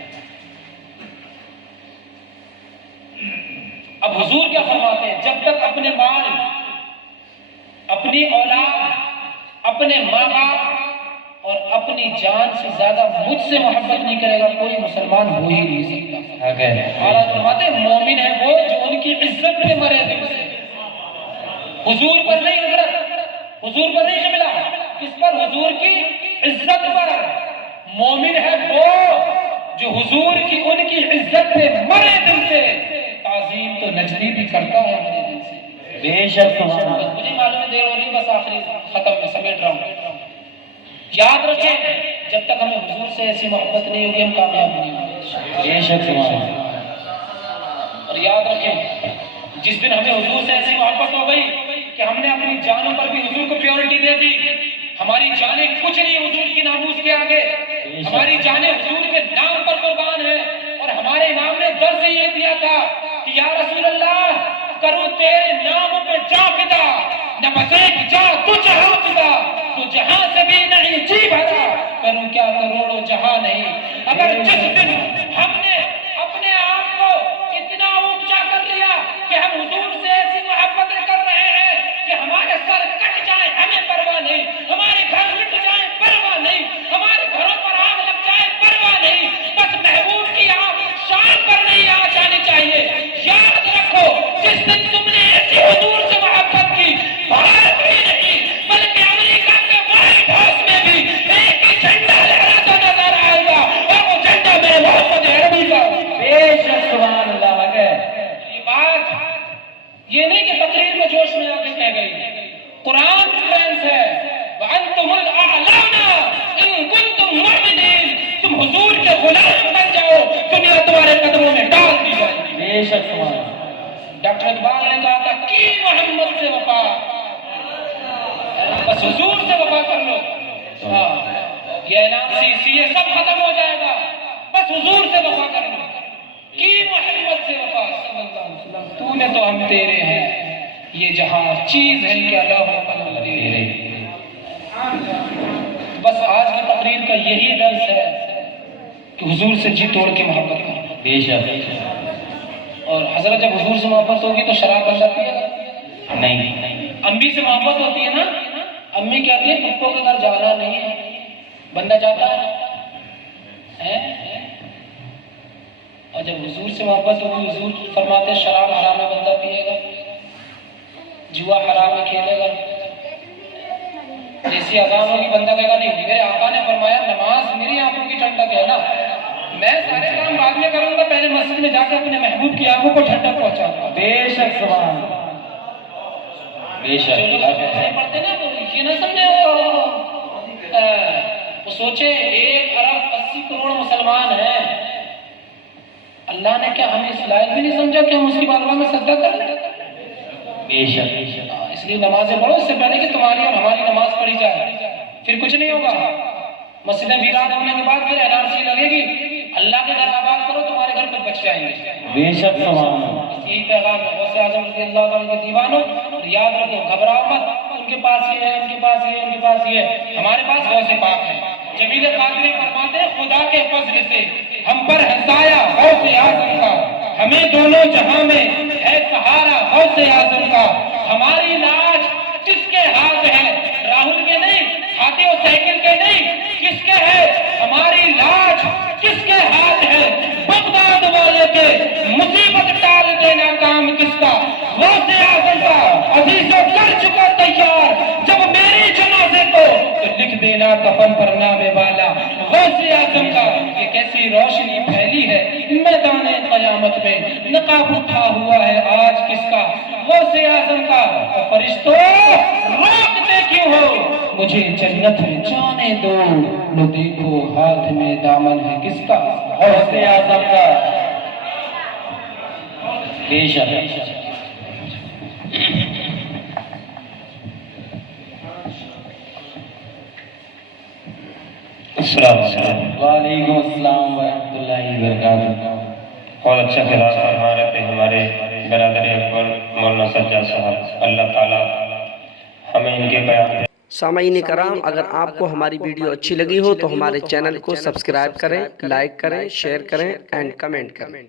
अब हुजूर क्या फरमाते हैं, जब तक अपने माल, अपनी औलाद, अपने माँ बाप और अपनी जान से ज्यादा मुझसे मोहब्बत नहीं करेगा, कोई मुसलमान हो ही नहीं सकता। आला फरमाते हैं मोमिन है वो जो उनकी इज्जत पे मरे दिल से। हुजूर पर नहीं हजरत, हुजूर पर नहीं मिला, किस पर? हुजूर की इज्जत पर। मोमिन है वो जो हुजूर की उनकी इज्जत पे मरे दिल से। ताजीम तो नजदी भी करता है मरे दिल से। बेशक मुझे मालूम है देर हो रही है, बस आखिरी खत्म में समेट रहा हूँ। याद रखें, जब तक हमें हुजूर से ऐसी मोहब्बत नहीं होगी हम कामयाब नहीं होंगे। बेशक। और याद रखें, जिस दिन हमें हुजूर से ऐसी मोहब्बत हो गई कि हमने अपनी जानों पर भी हुजूर को प्योरिटी दे दी, हमारी जानें कुछ नहीं हुजूर की नामूस के आगे, हमारी जानें हुजूर के नाम पर कुर्बान है। और हमारे इमाम ने दर्स ये दिया था कि या रसूल अल्लाह, करूं तेरे नाम पे जा फिदा, न बसेक जा तू जहां फिदा, तू जहां से भी नहीं जी भरा, करूं क्या करोड़ों जहां नहीं। अगर जिस दिन हमने अपने आप को इतना ऊंचा कर लिया कि हम हुजूर से ऐसी मोहब्बत कर रहे हैं कि हमारे सर कट जाए हमें परवाह नहीं, हमारे घर मिट जाए परवाह नहीं, हमारे घरों पर आग लग जाए परवाह नहीं, बस महबूब की आग शान पर नहीं आ जानी चाहिए। याद रखो, जिस दिन तुमने ऐसी हुजूर से मोहब्बत की, भारत ही नहीं बल्कि अमेरिका के व्हाइट हाउस में भी एक ही झंडा लहराता नजर आएगा, और वो झंडा मेरे मोहम्मद अरबी का। बेशक सुभान अल्लाह। ये बात ये नहीं कि तकरीर में जोश में आके कह गई, कुरान रेफरेंस है, वअंतुमुल अअलाना इन कुंतुम मुमिनीन, तुम हुजूर के गुलाम बन जाओ, दुनिया तुम्हारे कदमों में डाल दी जाएगी। बेशक सुभान। डॉक्टर इकबाल ने कहा था कि मोहम्मद से वफा, बस हुजूर से वफा कर लो। हाँ, ये एनआरसी सीए सब खत्म हो जाएगा, बस हुजूर से वफा कर लो, कि मोहम्मद से वफा सल्लल्लाहु अलैहि वसल्लम, तूने तो हम तेरे हैं, ये जहां चीज है कि अल्लाह कदम तेरे। बस आज की तकरीर का यही दर्स है कि हुजूर से जी तोड़ के मोहब्बत करो। बेशक। और हजरत जब हुजूर से मोहब्बत होगी तो शराब बन जाती है? नहीं। अम्मी से मोहब्बत होती है ना, अम्मी कहती है पप्पो के घर जाना नहीं है, बंदा जाता है। और जब हुजूर से मोहब्बत होगी, हुजूर फरमाते शराब हराम में बंदा पिएगा, जुआ हराम में खेलेगा, जैसी अजान होगी बंदा कहेगा नहीं, मेरे आका ने फरमाया नमाज मेरी आंखों की ठंडक है ना, मैं सारे काम बाद में करूंगा, पहले मस्जिद में जाकर अपने महबूब की आंखों को ठंडक पहुंचाऊंगा। बेशक सुभान। बेशक। जो लोग पढ़ते ना वो ये ना समझे, वो सोचे 1 अरब 80 करोड़ मुसलमान हैं, अल्लाह ने क्या हमें इस लायक भी नहीं समझा कि हम उसकी बारगाह में सजदा कर लें? बेशक। इसलिए नमाजें पढ़ो इससे पहले कि तुम्हारी और हमारी नमाज पढ़ी जाए, फिर कुछ नहीं होगा। मस्जिदें वीरान होने के बाद फिर एनआरसी लगेगी, अल्लाह के घर आबाद करो, तुम्हारे घर पर बच जाएंगे। बेशक यही पैगाम है गौसे आजम रज़ियल्लाहु ताला के दीवानों। और याद रखो, घबराओ मत, उनके पास ये है, उनके पास ये, उनके पास ये, हमारे पास गौसे पाक है। जमील कादरी फरमाते हैं खुदा के फजल से हम पर है साया गौसे आजम का, हमें दोनों जहां में है सहारा गौसे आजम का। हमारी लाज किसके हाथ है? राहुल के नहीं, हाथी और साइकिल के नहीं, किसके है? हमारी लाज किसके हाथ है? बगदाद वाले के मुसीबत टाल देना काम किसका? गौसे आजम का। अजीजों कर चुका तैयार जब मेरी जनाजे को, तो लिख देना कफन पर नामे वाला गौसे आजम का। ये कैसी रोशनी फैली है मैदान कयामत में, नकाब उठा हुआ है आज किसका? गौसे आजम का। और फरिश्तों रोकते क्यों हो? मुझे जन्नत में जाने दो, लो देखो हाथ में दामन है किसका? गौसे आजम का। बेशक। वालेकुम अस्सलाम वरहमतुल्लाहि वबरकातुहू। और अच्छा खिलाफ फरमा रहे थे हमारे बरादर अकबर मौलाना सज्जाद साहब, अल्लाह ताला हमें इनके बयान। सामईन कराम, अगर आपको हमारी वीडियो अच्छी लगी हो तो हमारे चैनल को सब्सक्राइब करें, लाइक करें, शेयर करें एंड कमेंट करें।